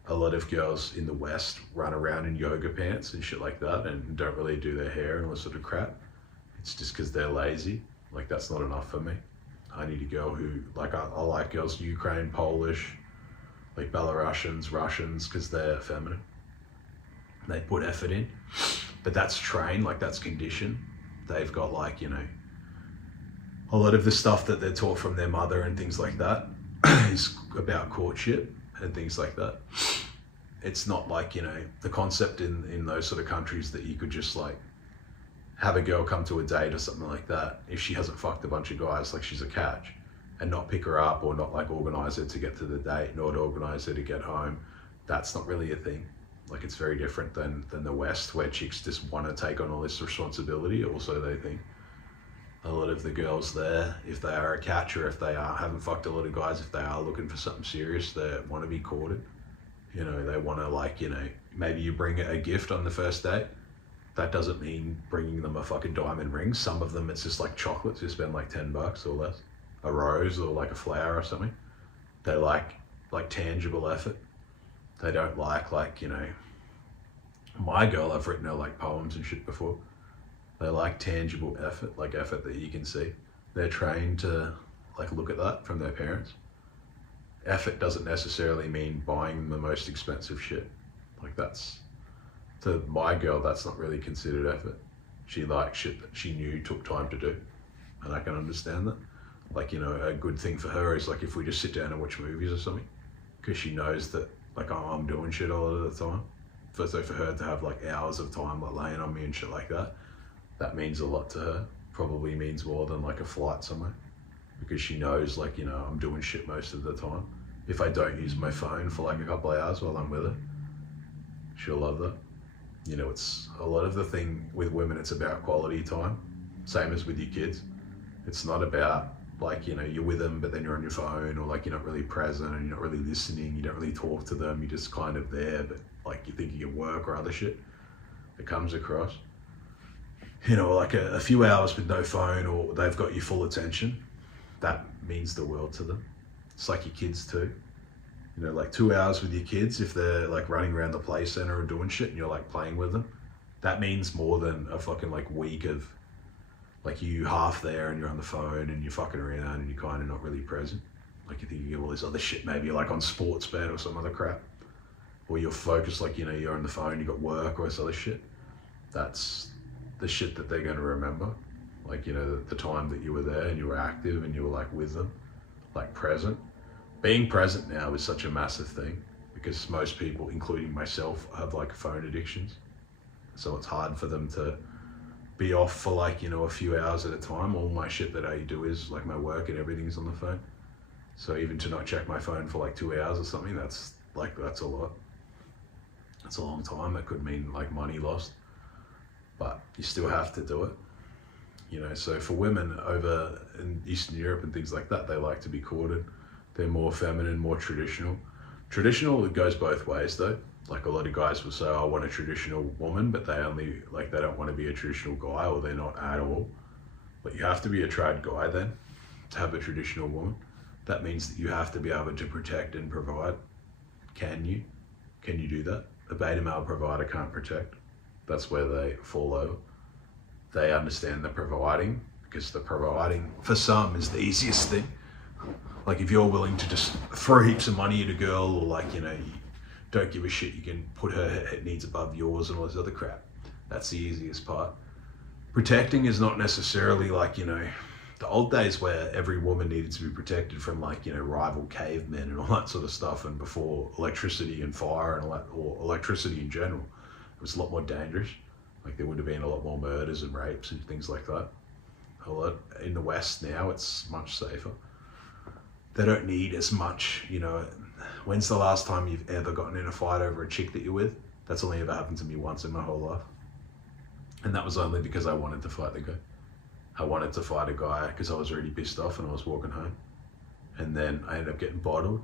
A lot of girls in the West run around in yoga pants and shit like that and don't really do their hair and all that sort of crap. It's just because they're lazy. Like that's not enough for me. I need a girl who, like I like girls Ukraine, Polish, like Belarusians, Russians, because they're feminine. They put effort in. But that's trained, like that's conditioned. They've got like, you know, a lot of the stuff that they're taught from their mother and things like that is about courtship and things like that. It's not like, you know, the concept in those sort of countries that you could just like have a girl come to a date or something like that if she hasn't fucked a bunch of guys like she's a catch, and not pick her up or not like organize her to get to the date, nor to organize her to get home. That's not really a thing. Like it's very different than the West, where chicks just want to take on all this responsibility. Also, they think a lot of the girls there, if they are a catch or if they haven't fucked a lot of guys, if they are looking for something serious, they want to be courted. You know, they want to like, you know, maybe you bring a gift on the first date. That doesn't mean bringing them a fucking diamond ring. Some of them, it's just like chocolates. You spend like $10 or less. A rose or like a flower or something. They like tangible effort. They don't like, you know, my girl, I've written her like poems and shit before. They like tangible effort, like effort that you can see. They're trained to like look at that from their parents. Effort doesn't necessarily mean buying the most expensive shit. Like that's, to my girl, that's not really considered effort. She likes shit that she knew took time to do. And I can understand that. Like, you know, a good thing for her is like if we just sit down and watch movies or something, because she knows that like I'm doing shit all of the time. So for her to have like hours of time like laying on me and shit like that, that means a lot to her. Probably means more than like a flight somewhere, because she knows like, you know, I'm doing shit most of the time. If I don't use my phone for like a couple of hours while I'm with her, she'll love that. You know, it's a lot of the thing with women, it's about quality time. Same as with your kids. It's not about like, you know, you're with them, but then you're on your phone, or like you're not really present and you're not really listening. You don't really talk to them. You're just kind of there, but like you're thinking of work or other shit. It comes across. You know, like a few hours with no phone, or they've got your full attention. That means the world to them. It's like your kids too. You know, like 2 hours with your kids, if they're like running around the play center or doing shit and you're like playing with them, that means more than a fucking like week of like you half there and you're on the phone and you're fucking around and you're kind of not really present. Like you're thinking of all this other shit, maybe you're like on sports bet or some other crap. Or you're focused, like, you know, you're on the phone, you got work or this other shit. That's the shit that they're going to remember. Like, you know, the time that you were there and you were active and you were like with them, like present. Being present now is such a massive thing, because most people, including myself, have like phone addictions. So it's hard for them to be off for like, you know, a few hours at a time. All my shit that I do is like my work and everything's on the phone. So even to not check my phone for like 2 hours or something, that's a lot. That's a long time. That could mean like money lost, but you still have to do it. You know, so for women over in Eastern Europe and things like that, they like to be courted. They're more feminine, more traditional. Traditional, it goes both ways though. Like a lot of guys will say, I want a traditional woman, but they don't want to be a traditional guy, or they're not at all. But you have to be a trad guy then to have a traditional woman. That means that you have to be able to protect and provide. Can you? Can you do that? A beta male provider can't protect. That's where they fall over. They understand the providing, because the providing for some is the easiest thing. Like if you're willing to just throw heaps of money at a girl, or like, you know, you don't give a shit, you can put her needs above yours and all this other crap. That's the easiest part. Protecting is not necessarily like, you know, the old days where every woman needed to be protected from like, you know, rival cavemen and all that sort of stuff, and before electricity and fire and all that, or electricity in general. It was a lot more dangerous. Like there would have been a lot more murders and rapes and things like that. A lot in the West now, it's much safer. They don't need as much, you know. When's the last time you've ever gotten in a fight over a chick that you're with? That's only ever happened to me once in my whole life. And that was only because I wanted to fight the guy. I wanted to fight a guy because I was already pissed off and I was walking home. And then I ended up getting bottled.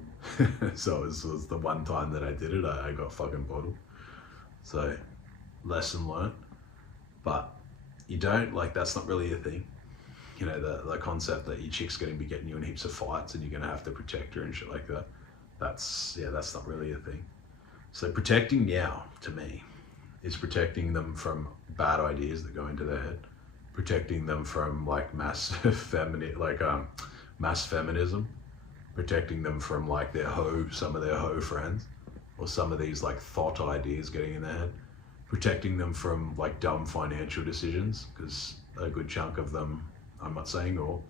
So it was the one time that I did it, I got fucking bottled. So, lesson learned. But you don't, like, that's not really a thing. You know, the concept that your chick's going to be getting you in heaps of fights and you're going to have to protect her and shit like that. That's not really a thing. So protecting now, to me, is protecting them from bad ideas that go into their head. Protecting them from like mass feminism. Protecting them from like some of their hoe friends, or some of these like thought ideas getting in their head. Protecting them from like dumb financial decisions, because a good chunk of them, I'm not saying all,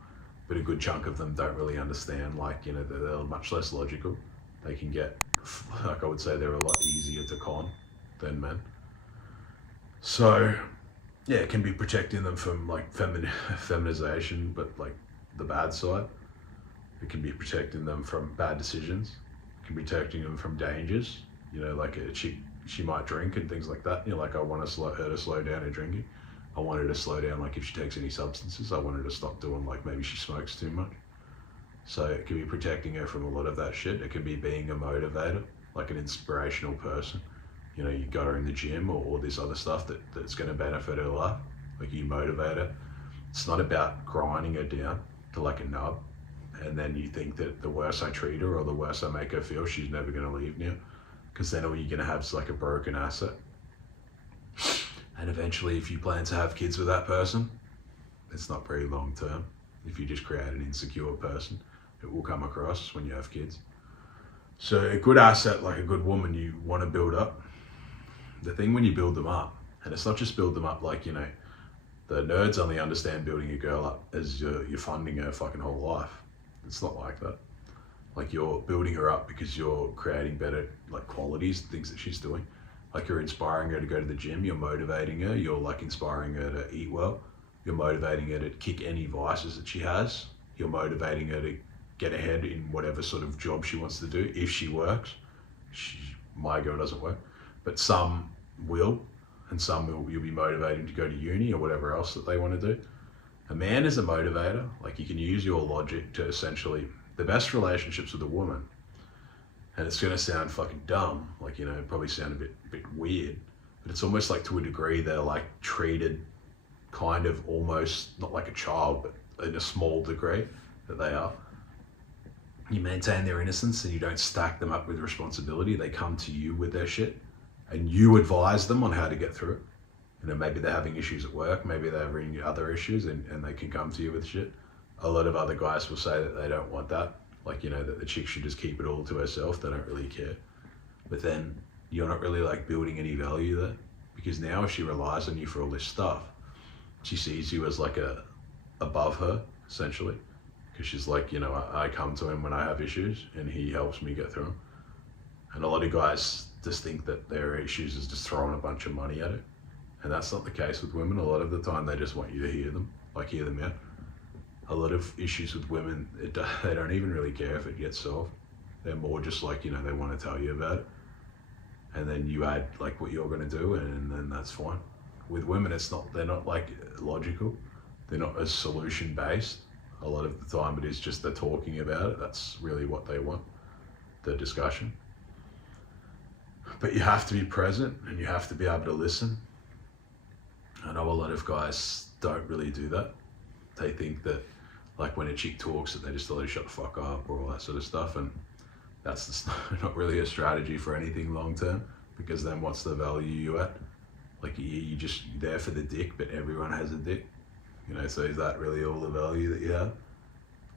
but a good chunk of them don't really understand, like, you know, they're much less logical. They can get, like I would say, they're a lot easier to con than men. So, yeah, it can be protecting them from like feminization, but like the bad side. It can be protecting them from bad decisions. It can be protecting them from dangers. You know, like she might drink and things like that. You know, like I want her to slow down her drinking. I want her to slow down, like if she takes any substances. I want her to stop doing, like maybe she smokes too much. So it can be protecting her from a lot of that shit. It can be being a motivator, like an inspirational person. You know, you got her in the gym or this other stuff that's going to benefit her life. Like you motivate her. It's not about grinding her down to like a nub. And then you think that the worse I treat her or the worse I make her feel, she's never going to leave now. Because then all you're going to have is like a broken asset. And eventually, if you plan to have kids with that person, it's not very long term. If you just create an insecure person, it will come across when you have kids. So a good asset, like a good woman, you want to build up. The thing when you build them up, and it's not just build them up like, you know, the nerds only understand building a girl up as you're funding her fucking whole life. It's not like that. Like you're building her up because you're creating better like qualities, things that she's doing. Like you're inspiring her to go to the gym, you're motivating her, you're like inspiring her to eat well, you're motivating her to kick any vices that she has, you're motivating her to get ahead in whatever sort of job she wants to do, if she works. My girl doesn't work, but some will, and you'll be motivating to go to uni or whatever else that they want to do. A man is a motivator. Like you can use your logic to essentially, the best relationships with a woman, and it's going to sound fucking dumb, like, you know, probably sound a bit weird, but it's almost like to a degree they're like treated kind of almost, not like a child, but in a small degree that they are. You maintain their innocence and you don't stack them up with responsibility. They come to you with their shit and you advise them on how to get through it. You know, maybe they're having issues at work, maybe they're having other issues and they can come to you with shit. A lot of other guys will say that they don't want that. Like, you know, that the chick should just keep it all to herself. They don't really care. But then you're not really like building any value there, because now if she relies on you for all this stuff, she sees you as like above her, essentially. Because she's like, you know, I come to him when I have issues and he helps me get through them. And a lot of guys just think that their issues is just throwing a bunch of money at it. And that's not the case with women. A lot of the time they just want you to hear them out. A lot of issues with women, they don't even really care if it gets solved. They're more just like, you know, they want to tell you about it. And then you add like what you're going to do and then that's fine. With women, they're not like logical. They're not as solution based. A lot of the time it is just they're talking about it. That's really what they want, the discussion. But you have to be present and you have to be able to listen. I know a lot of guys don't really do that. They think that like when a chick talks that they just tell her to shut the fuck up or all that sort of stuff, and that's just not really a strategy for anything long term, because then what's the value you at? Like you just there for the dick, but everyone has a dick. You know, so is that really all the value that you have?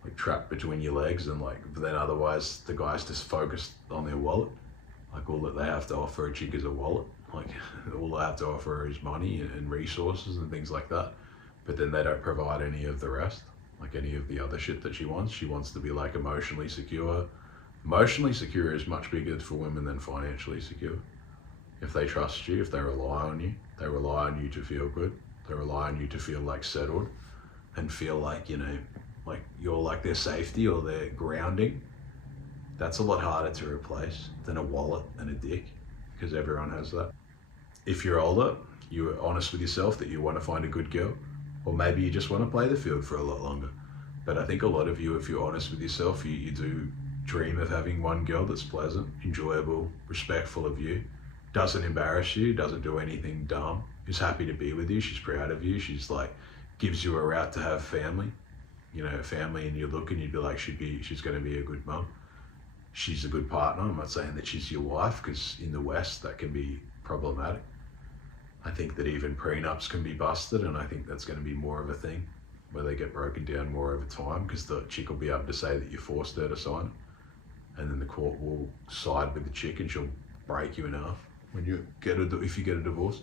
Like trapped between your legs and like, but then otherwise the guy's just focused on their wallet. Like all that they have to offer a chick is a wallet. Like all they have to offer is money and resources and things like that. But then they don't provide any of the rest, like any of the other shit that she wants. She wants to be like emotionally secure. Emotionally secure is much bigger for women than financially secure. if they trust you, if they rely on you. They rely on you to feel good. They rely on you to feel like settled and feel like, like you're like their safety or their grounding. That's a lot harder to replace than a wallet and a dick, because everyone has that. If you're older, you're honest with yourself that you want to find a good girl, or maybe you just want to play the field for a lot longer. But I think a lot of you, if you're honest with yourself, you do dream of having one girl that's pleasant, enjoyable, respectful of you, doesn't embarrass you, doesn't do anything dumb, is happy to be with you, she's proud of you, she's like, gives you a route to have family, family, and you look and you'd be like, she's going to be a good mum. She's a good partner. I'm not saying that she's your wife, because in the West that can be problematic. I think that even prenups can be busted, and I think that's going to be more of a thing where they get broken down more over time, because the chick will be able to say that you forced her to sign it, and then the court will side with the chick and she'll break you in half if you get a divorce.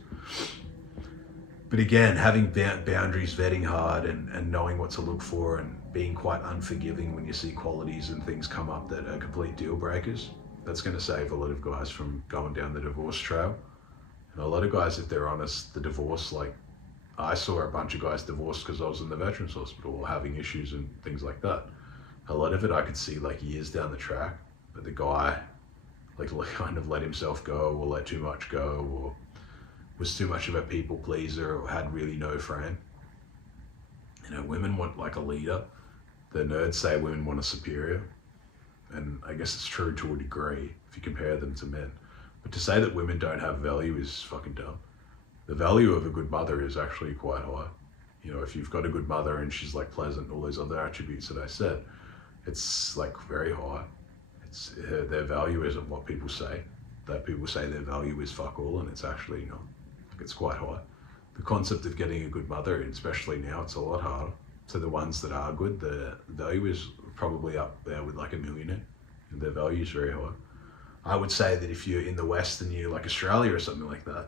But again, having boundaries, vetting hard, and knowing what to look for, and being quite unforgiving when you see qualities and things come up that are complete deal breakers, that's going to save a lot of guys from going down the divorce trail. And a lot of guys, if they're honest, the divorce, like I saw a bunch of guys divorced because I was in the Veterans Hospital or having issues and things like that. A lot of it I could see like years down the track, but the guy like kind of let himself go, or let too much go, or was too much of a people pleaser, or had really no frame. Women want like a leader. The nerds say women want a superior. And I guess it's true to a degree if you compare them to men. But to say that women don't have value is fucking dumb. The value of a good mother is actually quite high. If you've got a good mother and she's like pleasant, all those other attributes that I said, it's like very high. Their value isn't what people say. That people say their value is fuck all, and it's actually not. It's quite high. The concept of getting a good mother, especially now, it's a lot harder. So the ones that are good, the value is probably up there with like a Millionaire, and their value is very high. I would say that if you're in the West and you're like Australia or something like that,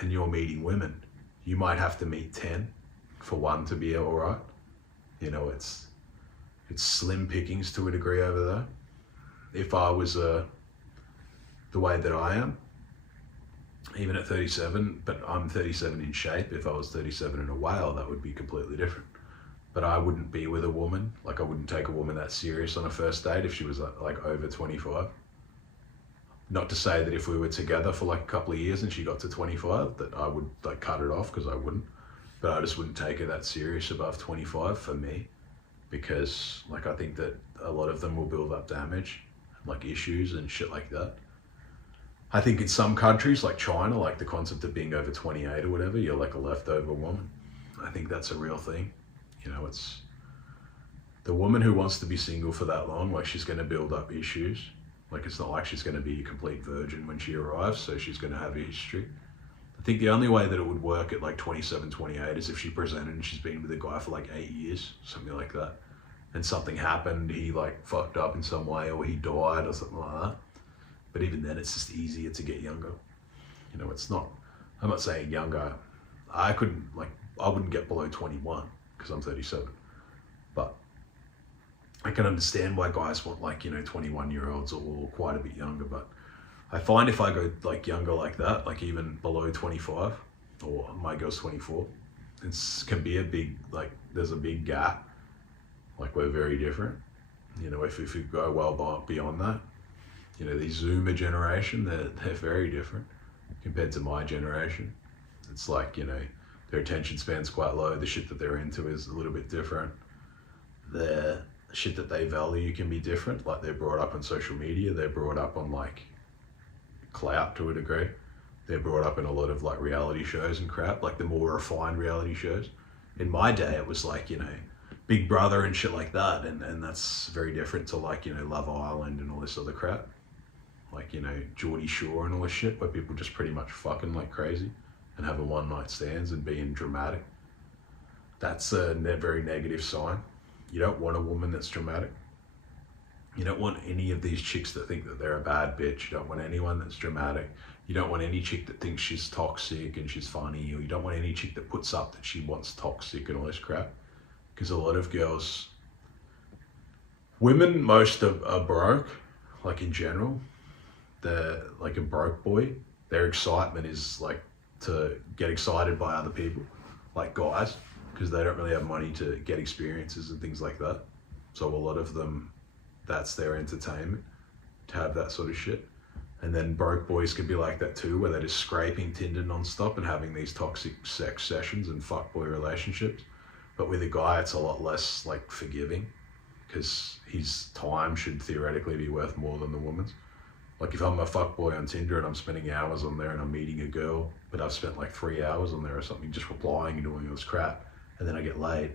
and you're meeting women, you might have to meet 10 for one to be all right. It's slim pickings to a degree over there. If I was the way that I am, even at 37, but I'm 37 in shape. If I was 37 in a whale, that would be completely different. But I wouldn't be with a woman, like I wouldn't take a woman that serious on a first date if she was like over 25. Not to say that if we were together for like a couple of years and she got to 25, that I would like cut it off, because I wouldn't. But I just wouldn't take her that serious above 25 for me, because like I think that a lot of them will build up damage, like issues and shit like that. I think in some countries like China, like the concept of being over 28 or whatever, you're like a leftover woman. I think that's a real thing. It's the woman who wants to be single for that long, like she's going to build up issues. Like it's not like she's going to be a complete virgin when she arrives, so she's going to have a history. I think the only way that it would work at like 27, 28 is if she presented and she's been with a guy for like 8 years, something like that. And something happened, he like fucked up in some way, or he died or something like that. But even then, it's just easier to get younger. It's not, I'm not saying younger. I wouldn't get below 21 because I'm 37. But I can understand why guys want like, 21-year-olds or quite a bit younger. But I find if I go like younger like that, like even below 25, or my girl's 24, it can be a big, like there's a big gap. Like we're very different. If you go well beyond that, the Zoomer generation, they're very different compared to my generation. It's like, their attention span's quite low. The shit that they're into is a little bit different. The shit that they value can be different. Like they're brought up on social media. They're brought up on like clout to a degree. They're brought up in a lot of like reality shows and crap, like the more refined reality shows. In my day, it was like, Big Brother and shit like that. And that's very different to like, Love Island and all this other crap. Like, Geordie Shore and all this shit, where people just pretty much fucking like crazy and having one-night stands and being dramatic. That's a very negative sign. You don't want a woman that's dramatic. You don't want any of these chicks that think that they're a bad bitch. You don't want anyone that's dramatic. You don't want any chick that thinks she's toxic and she's funny, or you don't want any chick that puts up that she wants toxic and all this crap. Because a lot of girls, most are broke, like in general. They're like a broke boy Their excitement is like to get excited by other people, like guys, because they don't really have money to get experiences and things like that. So a lot of them, that's their entertainment, to have that sort of shit. And then broke boys can be like that too, where they're just scraping Tinder nonstop and having these toxic sex sessions and fuckboy relationships. But with a guy, it's a lot less like forgiving, because his time should theoretically be worth more than the woman's. Like if I'm a fuckboy on Tinder and I'm spending hours on there and I'm meeting a girl, but I've spent like 3 hours on there or something, just replying and doing all this crap, and then I get laid,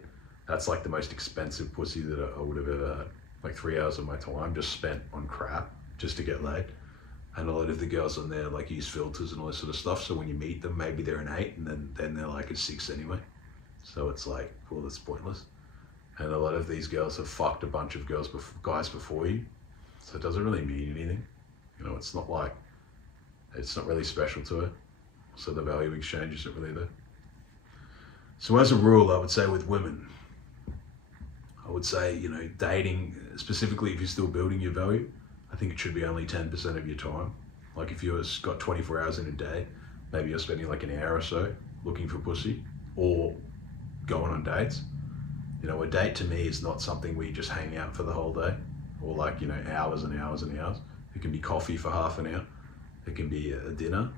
that's like the most expensive pussy that I would have ever had. Like 3 hours of my time just spent on crap just to get laid. And a lot of the girls on there like use filters and all this sort of stuff. So when you meet them, maybe they're an 8 and then they're like a 6 anyway. So it's like, well, that's pointless. And a lot of these girls have fucked a bunch of guys before you. So it doesn't really mean anything. You know, it's not really special to her. So the value exchange isn't really there. So as a rule, I would say with women, I would say, you know, dating, specifically if you're still building your value, I think it should be only 10% of your time. Like if you've got 24 hours in a day, maybe you're spending like an hour or so looking for pussy or going on dates. You know, a date to me is not something where you just hang out for the whole day or like, you know, hours and hours and hours. It can be coffee for half an hour. It can be a dinner.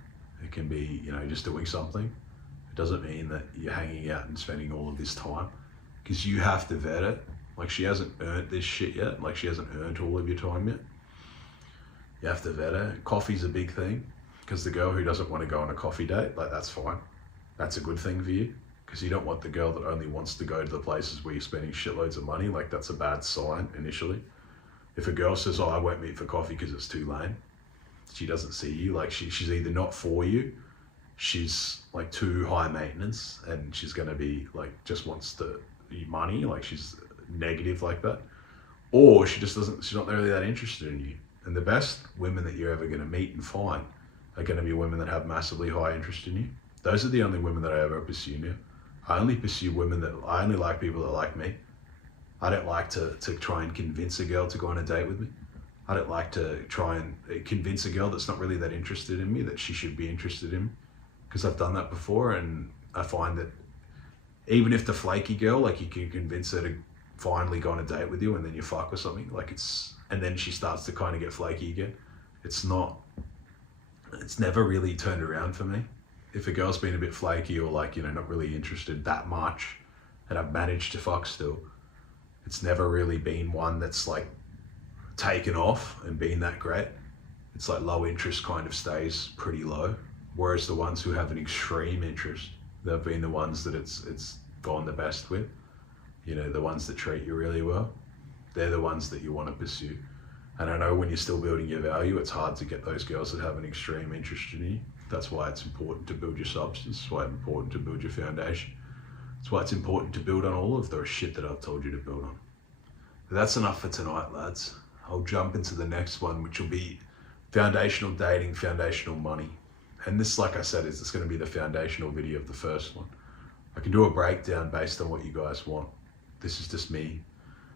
It can be, you know, just doing something. It doesn't mean that you're hanging out and spending all of this time, because you have to vet it. Like she hasn't earned this shit yet. Like she hasn't earned all of your time yet. You have to vet her. Coffee's a big thing, because the girl who doesn't want to go on a coffee date, like that's fine. That's a good thing for you, because you don't want the girl that only wants to go to the places where you're spending shitloads of money. Like that's a bad sign initially. If a girl says, oh, I won't meet for coffee because it's too lame, she doesn't see you. Like she's either not for you, she's like too high maintenance, and she's going to be like, just wants to money. Like she's negative like that. Or she's not really that interested in you. And the best women that you're ever going to meet and find are going to be women that have massively high interest in you. Those are the only women that I ever pursue now. I only like people that like me. I don't like to try and convince a girl to go on a date with me. I don't like to try and convince a girl that's not really that interested in me that she should be interested in me, because I've done that before, and I find that even if the flaky girl, like you can convince her to finally go on a date with you and then you fuck or something, and then she starts to kind of get flaky again. It's never really turned around for me. If a girl's been a bit flaky or like, you know, not really interested that much, and I've managed to fuck still, it's never really been one that's like taken off and been that great. It's like low interest kind of stays pretty low. Whereas the ones who have an extreme interest, they've been the ones that it's gone the best with. You know, the ones that treat you really well, they're the ones that you want to pursue. And I know when you're still building your value, it's hard to get those girls that have an extreme interest in you. That's why it's important to build your substance. That's why it's important to build your foundation. That's why it's important to build on all of the shit that I've told you to build on. But that's enough for tonight, lads. I'll jump into the next one, which will be foundational dating, foundational money. And this, like I said, it's going to be the foundational video of the first one. I can do a breakdown based on what you guys want. This is just me.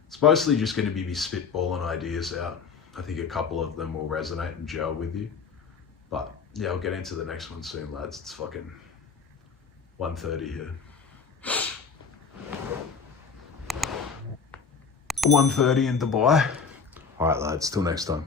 It's mostly just going to be me spitballing ideas out. I think a couple of them will resonate and gel with you. But yeah, I'll get into the next one soon, lads. It's fucking 1:30 here. 1:30 in Dubai. All right, lads, till next time.